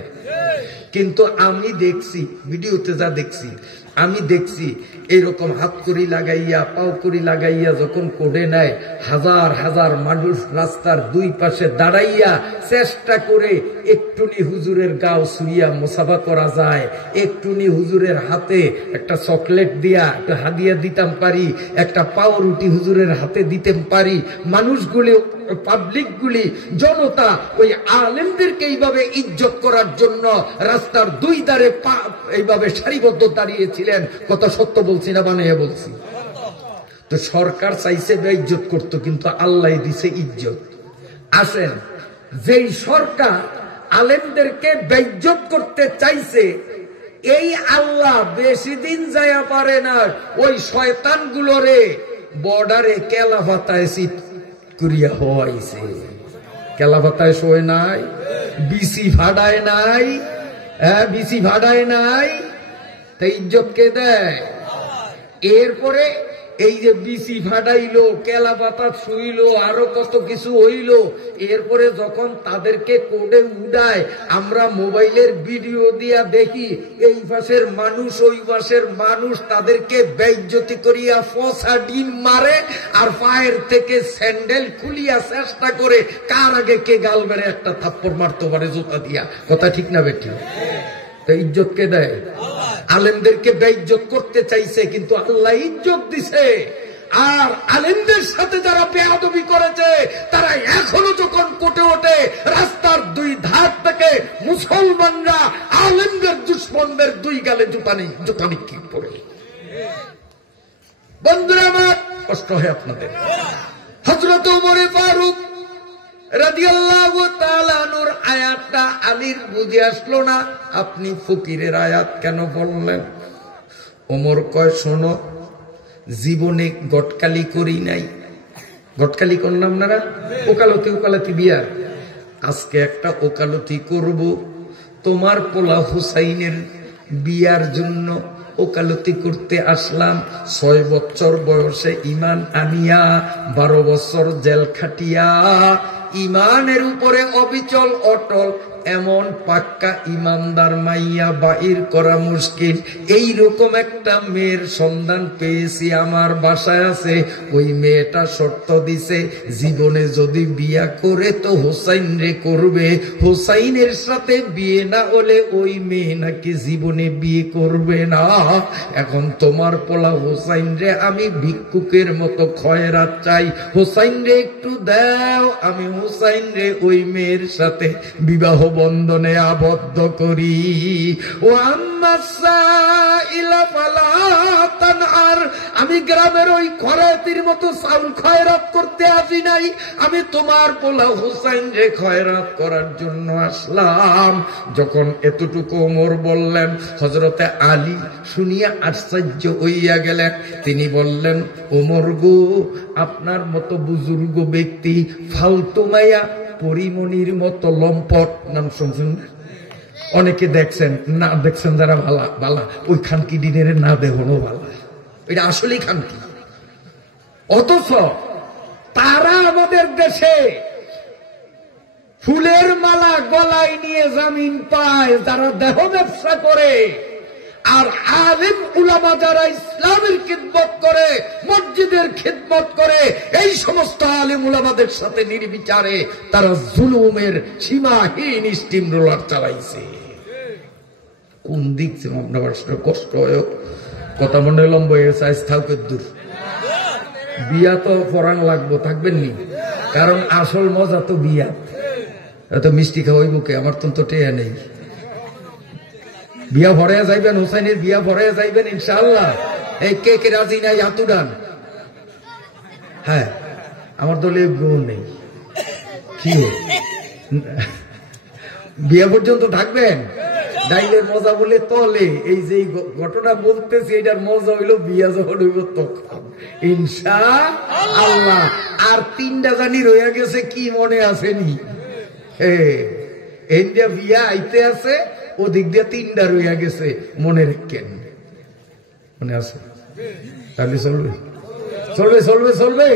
কিন্তু আমি দেখছি ভিডিওতে, যা দেখছি আমি দেখছি এরকম হাত করি লাগাইয়া, পাও করি লাগাইয়া যখন কোডে নেয়, হাজার হাজার মানুষ রাস্তার দুই পাশে দাঁড়াইয়া চেষ্টা করে একটুনি হুজুরের গাও ছুঁইয়া মোসাফা করা যায়, একটুনি হুজুরের হাতে একটা চকলেট দিয়া একটা হাদিয়া দিতাম পারি, একটা পাউরুটি হুজুরের হাতে দিতে পারি। মানুষগুলি, পাবলিকগুলি, জনতা ওই আলেমদেরকে এইভাবে ইজ্জত করার জন্য রাস্তার দুই ধারে এইভাবে সারিবদ্ধ দাঁড়িয়েছিলেন। কথা সত্য বলছি না বানিয়ে বলছি? তো সরকার চাইছে বেইজ্জত করতো, কিন্তু আল্লাহ দিছে ইজ্জত। আসেন, যেই সরকার আলেমদেরকে বেইজ্জত করতে চাইছে, এই আল্লাহ বেশি দিন যায়া পারে না ওই শয়তানগুলোরে বর্ডারে কেলাফাতায় সিট করিয়া হওয়াইছে। কেলাফাতায় শোয় নাই, বিসি ভাড়ায় নাই, হ্যাঁ বিসি ভাড়ায় নাই, তা ইজ্জত কে দেয়? এরপরে এই যে বিসি ফাটাইলো, কেলা পাতা শুইলো, আরো কত কিছু হইলো, এরপরে যখন তাদেরকে কোডে উড়ায়, আমরা মোবাইলের ভিডিও দিয়া দেখি এই পাশের মানুষ ওই পাশের মানুষ তাদেরকে বেইজ্জতি করিয়া ফসা ডিম মারে, আর পায়ের থেকে স্যান্ডেল খুলিয়া চেষ্টা করে কার আগে কে গাল বেড়ে একটা থাপ্পড় মারতে পারে জুতা দিয়া। কথা ঠিক না বেটি? তো ইজ্জত কে দেয়? আলেমদেরকে বেইজ্জত করতে চাইছে, কিন্তু আল্লাহ ইজ্জত দিছে। আর আলেমদের সাথে যারা বেয়াদবি করেছে তারা এখনো যখন কোটে ওঠে, রাস্তার দুই ধার থেকে মুসলমানরা আলেমদের দুশ্মনদের দুই গালে জুতা নিক্ষেপ করে। বন্ধুরা আমার, কষ্ট হয় আপনাদের। হযরত ওমর ফারুক রাদিয়াল্লাহু তাআলা আনহুর আয়াতটা আলীর বুঝে আসলো না। আপনি ফকিরের আয়াত কেন বললেন? ওমর কয়, শোনো, জীবনে গটকালি করি নাই। গটকালি করলাম না, ওকালতি ওকালতি বিয়ার। আজকে একটা ওকালতি করব, তোমার পোলা হুসাইনের বিয়ার জন্য ওকালতি করতে আসলাম। 6 বছর বয়সে ইমান আনিয়া 12 বছর জেল খাটিয়া ইমানের উপরে অবিচল অটল এমন পাক্কা ইমানদার মাইয়া বাইর করা মুশকিল। এইরকম একটা মেয়ের সন্ধান পেয়েছি, আমার বাসায় আছে। ওই মেয়েটা শর্ত দিছে, জীবনে যদি বিয়া করে তো হোসাইন রে করবে, হোসাইনের সাথে বিয়ে না হলে ওই মেয়ে নাকি জীবনে বিয়ে করবে না। এখন তোমার পোলা হোসাইন রে আমি ভিক্ষুকের মতো খয়রাত চাই, হোসাইন রে একটু দাও, আমি হোসাইন রে ওই মেয়ের সাথে বিবাহ বন্ধনে আবদ্ধ করি। ও আমি গ্রামের ওই খয়রাতির মতো চাউল খয়রাত করতে আসি নাই, আমি তোমার পোলা হুসাইন রে খয়রাত করার জন্য আসলাম। যখন এতটুকু ওমর বললেন, হযরতে আলী শুনিয়া আশ্চর্য হইয়া গেলেন। তিনি বললেন, ওমর গো, আপনার মতো বুজুর্গ ব্যক্তি ফালতু মাইয়া পরিমণির মতো লম্পট, নাম শুনছেন? অনেকে দেখছেন, না দেখছেন যারা ভালা ভালা, ওই খানকি দিনের না দেহনো ভালা, এটা আসলেই খানকি। অথচ তারা আমাদের দেশে ফুলের মালা গলায় নিয়ে জামিন পায় যারা দেহ ব্যবসা করে। আর আলেম উলামা যারা ইসলামের খিদমত করে, মসজিদের খিদমত করে, এই সমস্ত আলেম উলামাদের সাথে নির্বিচারে তারা জুলুমের সীমাহীন স্টিম রোলার চালাইছে। কোন দিক থেকে আপনার কষ্ট হয়? কথা মনে লম্বা হয়েছে, আজ থাকুক দূর। বিয়া তো পরান লাগবো, থাকবেন নি? কারণ আসল মজা তো বিয়া। এত মিষ্টি খাওয়াই বুকে, আমার তো টেয়া নেই। বিয়া ভরাইয়া যাইবেন, হুসাইনের বিয়া ভরাইয়া যাইবেন ইনশাআল্লাহ। এই কে কে রাজি নাই হাত উঠান। হ্যাঁ, আমার দলে বউ নেই। কি বিয়া পর্যন্ত থাকবেন? ডাইলের মজা বলে তলে। এই যে ঘটনা বলতেছি, এটার মজা হইল বিয়া যখন হইব তখন ইনশাআল্লাহ। আর 3টা জানি রইয়া গেছে, কি মনে আসেনি? ইন্ডিয়া বিয়া আইতে আছে, ওদিক দিয়ে 3টা রইয়া গেছে, মনে রেখেন। মনে আছে? তাহলে চলবে চলবে চলবে চলবে,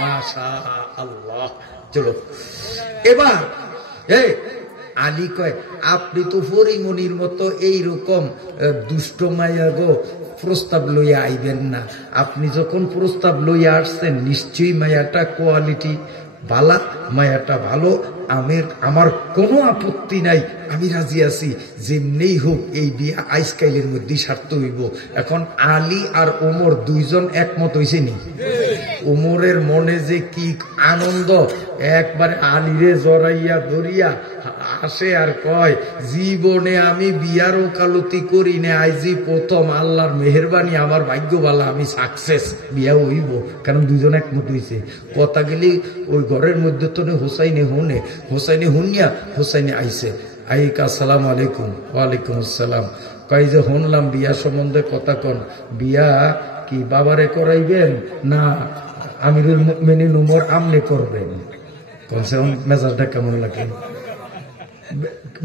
মাশাআল্লাহ। চলো এবার আলী কয়, আপনি তো পরিমণির মতো এইরকম দুষ্ট মাইয়া গো প্রস্তাব লইয়া আইবেন না। আপনি যখন প্রস্তাব লইয়া আসছেন, নিশ্চয়ই মায়াটা কোয়ালিটি ভালো, মায়াটা ভালো। আমার কোনো আপত্তি নাই, আমি রাজি আছি। যেমনি হোক এই বিয়া আইসকাইলের মধ্যে সারতে হইব। এখন আলী আর ওমর দুইজন একমত হইছে নি? ওমরের মনে যে কি আনন্দ, একবারে আলীরে জড়াইয়া ধরিয়া আসে আর কয়, জীবনে আমি বিয়ার ওকালতি করি না, আইজি প্রথম। আল্লাহর মেহেরবানি, আমার ভাগ্য ভালো, আমি সাকসেস, বিয়া হইব। কারণ দুইজন একমত হইছে। কথা গেলি ওই ঘরের মধ্যে তো হোসাইনে হুনে, হোসাইনে হুনিয়া হোসাইনে আইছে। আইকা আসসালামু আলাইকুম। ওয়ালাইকুম আসসালাম। কই যে শুনলাম বিয়া সম্বন্ধে কথা কন, বিয়া কি বাবারে করাইবেন না আমিরুল মুমিনিন উমর আমনে করবেন? মেজাজটা কেমন লাগে?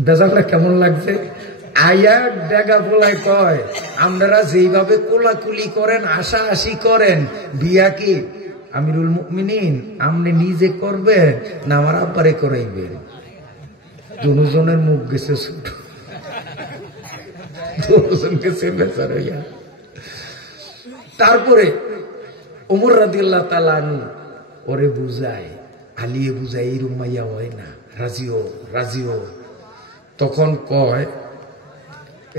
বেজারটা কেমন লাগছে? আয়া ডেগা বলাই কয় আপনারা যেইভাবে কোলাকুলি করেন আশা আশি করেন বিয়া কি আমিরুল মুমিনিন আপনি নিজে করবেন না আমার আব্বারে করাইবেন? দুজনের মুখ গেছে ছোট, দুজন গেছে বেচারা। তারপরে ওমর রাদিয়াল্লাহু তাআলা আনহু ওরে বুঝায়, আলিয়ে বুঝায় এই রুমাইয়া হয় না, রাজিও রাজিও। তখন কয়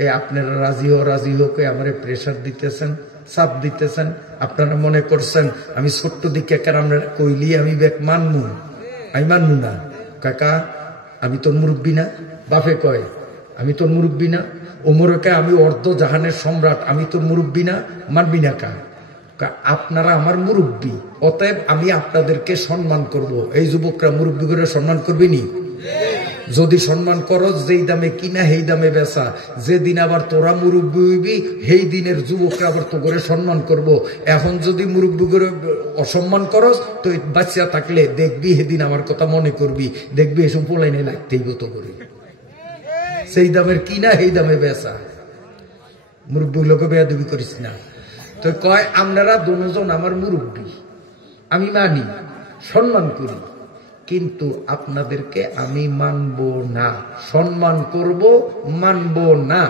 এ আপনারা রাজি হোক আমারে প্রেশার দিতেছেন, চাপ দিতেছেন, আপনারা মনে করছেন আমি ছোট্ট দিকে আপনারা কইলি আমি বেক মানমু? আমি মানমু না কাকা, আমি তোর মুরব্বী না? বাপে কয় আমি তোর মুরব্বী না? ওমরকে আমি অর্ধ জাহানের সম্রাট, আমি তোর মুরব্বী না? মানবি না কা? আপনারা আমার মুরব্বী, অতএব আমি আপনাদেরকে সম্মান করব। এই যুবকরা মুরব্বী করে সম্মান করবি নি? যদি সম্মান করো যেই দামে কিনা সেই দামে বেচা, যেদিন আবার তোরা মুরব্বী হইবি সেই দিনের যুবকরা আবার তো করে সম্মান করব। এখন যদি মুরব্বী করে অসম্মান করস তো বাচ্চা থাকলে দেখবি সেদিন আমার কথা মনে করবি, দেখবি এসব পোলাইনে লাগতেই তো করে সেই দামের কিনা সেই দামে বেচা। মুরব্বী লোকে বেয়াদবি করিস না। তো কয় আপনারা দুজন আমার মুরব্বী, আমি মানি সম্মান করি, কিন্তু আপনাদেরকে আমি মানব না, সম্মান করব মানব না।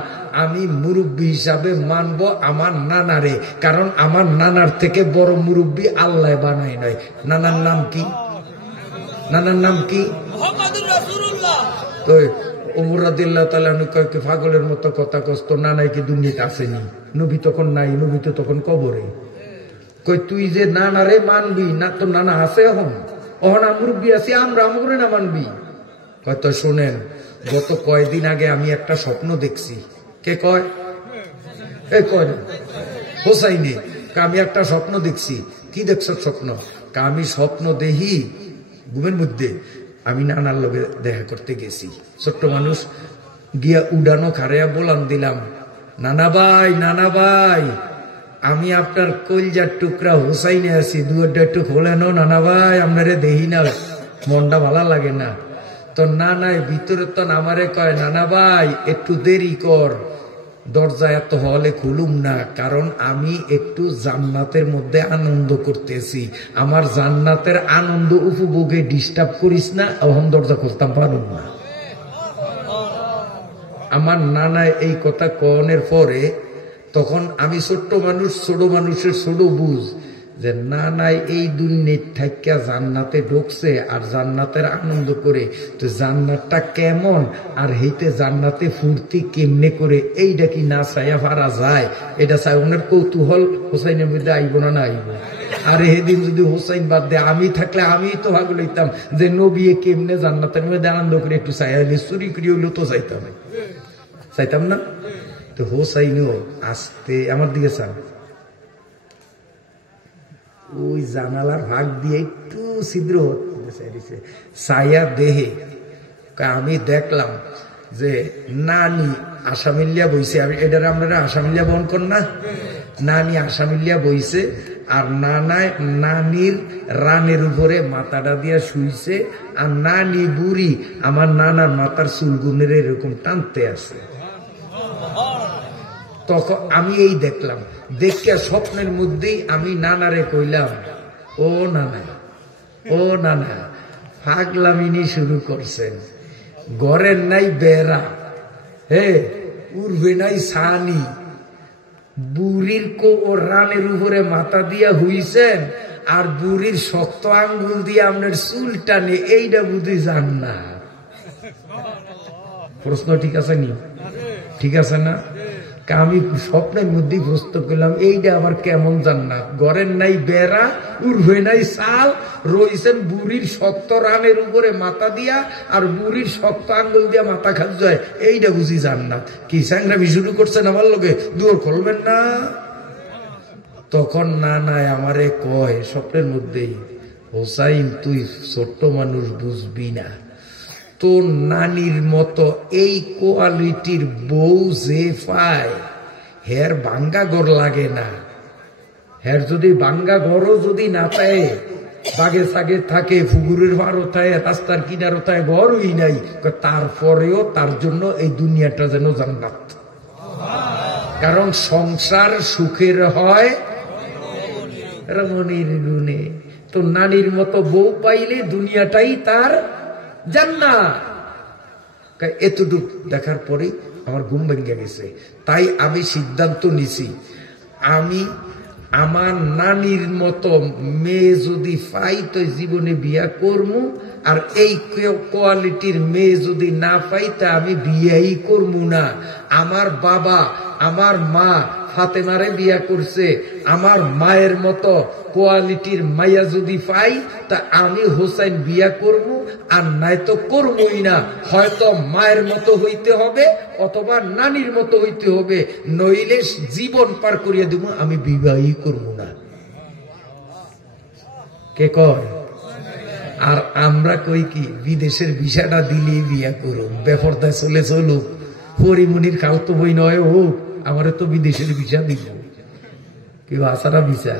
আমি মুরব্বী হিসাবে মানব আমার নানারে, কারণ আমার নানার থেকে বড় মুরব্বী আল্লাহ বানায় নয়। নানার নাম কি? নানার নাম কি? মুহাম্মদুর রাসূলুল্লাহ। তো ওমর রাদিয়াল্লাহু তাআলা আনহু কয় কি পাগলের মতো কথা কষ্ট, নানাই কি দুনিয়াতে আসেনি? নবী তখন নাই, নবী তো তখন কবরে। কই তুই যে নানারে মানবি না, তো নানা আছে এখন মুরব্বী আছি, আমরা আমরে না মানবি? হয়তো শোনেন, গত কয়দিন আগে আমি একটা স্বপ্ন দেখছি। কে কয়? এ কয় হোসাইনি। আমি একটা স্বপ্ন দেখছি। কি দেখছ স্বপ্ন? আমি স্বপ্ন দেখি ঘুমের মধ্যে আমি নানার লগে দেখা করতে গেছি। ছোট্ট মানুষ গিয়া উডানো খারেয়া বলান দিলাম, নানা ভাই নানা ভাই, আমি আপনার কলজার টুকরা হোসাইনে আছি, দুয়ারটা একটু খোলেন নানা ভাই, আপনারে দেখি না, মনটা ভালো লাগে না। তো নানাই ভিতরে তো আমারে কয়, নানা ভাই একটু দেরি কর, দরজা এত হলে খুলুম না, কারণ আমি একটু জান্নাতের মধ্যে আনন্দ করতেছি, আমার জান্নাতের আনন্দ উপভোগে ডিস্টার্ব করিস না, এখন দরজা খুলতাম পারুম না। আমার নানায় এই কথা কনের পরে তখন আমি ছোট্ট মানুষ, ছোট মানুষের ছোট বুঝ যে না নাই এই দুনিয়ার থাইকা জান্নাতে ঢুকছে আর জান্নাতের আনন্দ করে, তো জান্নাতটা কেমন আর হেইতে জান্নাতে ফুর্তি কেমনে করে, এইটা কি না চাইয়া পারা যায়? এটা চাই ওনার কৌতূহল হোসাইনের মধ্যে আইব না না আইব? আর সেদিন যদি হোসাইন বাদ দেয়, আমি থাকলে আমি তো ভাগ লইতাম যে নবী কেমনে জান্নাতের মধ্যে আনন্দ করে একটু চাইলে, চুরি করি হইলেও তো চাইতাম না। তো হোসাইনও আসতে আমার দিকে চান, ওই জানালার ভাগ দিয়ে একটু ছিদ্র হচ্ছে ছায়া দেহে। আমি দেখলাম যে নানি আসামিল্লিয়া বইছে, আমি এটার আপনারা আসামিল্লিয়া বহন কর না, নানি আসামিল্লিয়া বইছে আর নানায় নানির রানের উপরে মাথাটা দিয়া শুইছে, আর নানি বুড়ি আমার নানার মাথার চুলগুনের এরকম টানতে আছে। তখন আমি এই দেখলাম, দেখে স্বপ্নের মধ্যেই আমি নানারে কইলাম, ও নানা, ও নানা, পাগলামিনি শুরু করছেন, ঘরের নাই বেড়া, হে উড়বে নাই সানি, বুড়ির কো ও রানের উপরে মাথা দিয়া হইছেন, আর বুড়ির শক্ত আঙ্গুল দিয়ে আপনার চুল টানে, এইটা বুঝি যান না। প্রশ্ন ঠিক আছে নি? ঠিক আছে না? আমি স্বপ্নের মধ্যে প্রস্তুত করলাম, এইটা আবার কেমন জান্নাত, ঘরের নাই বেড়া, উড়বে নাই চাল, রয়েছেন বুড়ির শক্ত রানের উপরে মাথা দিয়া, আর বুড়ির শক্ত আঙ্গুল দিয়া মাথা খাজ যায়, এইটা বুঝি জান্নাত। কি সাংরামি শুরু করছেন আমার লোকে, দুয়ার খুলবেন না? তখন না নাই আমারে কয় স্বপ্নের মধ্যেই, হোসাইন তুই ছোট্ট মানুষ বুঝবি না, তোর নানির মতো এই কোয়ালিটির বউ যে পায় হের ভাঙ্গা ঘর লাগে না, হের যদি ভাঙ্গা ঘরও যদি না পায় বাগে সাগে থাকে, পুকুরের পাড়ও থাকে, রাস্তার কিনারও থাকে, ঘরই নাই, তারপরেও তার জন্য এই দুনিয়াটা যেন জান্নাত। কারণ সংসার সুখের হয় রমণীর গুণে। তো নানির মতো বউ পাইলে দুনিয়াটাই তার জান্নাত। এতটুকু দেখার পরে আমার ঘুম ভেঙে গেছে। তাই আমি সিদ্ধান্ত নিছি, আমি আমার নানির মতো মেয়ে যদি পাই তো জীবনে বিয়া করবো, আর এই কোয়ালিটির মেয়ে যদি না পাই তা আমি বিয়াই করবো না। আমার বাবা আমার মা ফাতেমারে বিয়া করছে, আমার মায়ের মতো কোয়ালিটির মাইয়া যদি পাই তা আমি হোসেন বিয়া করব, আর নাই তো করবই না। হয়তো মায়ের মতো হইতে হবে অথবা নানির মতো হইতে হবে, নইলে জীবন পার করিয়া দেব, আমি বিবাহই করব না। কে কয়? আর আমরা কই কি বিদেশের ভিসাটা দিলেই বিয়া করুন, বেপরদায় চলে চলুক, পরিমনির খালতো বই নয় হোক, আমারে তো বিদেশের ভিসা দিব, কেউ আসারা ভিসা।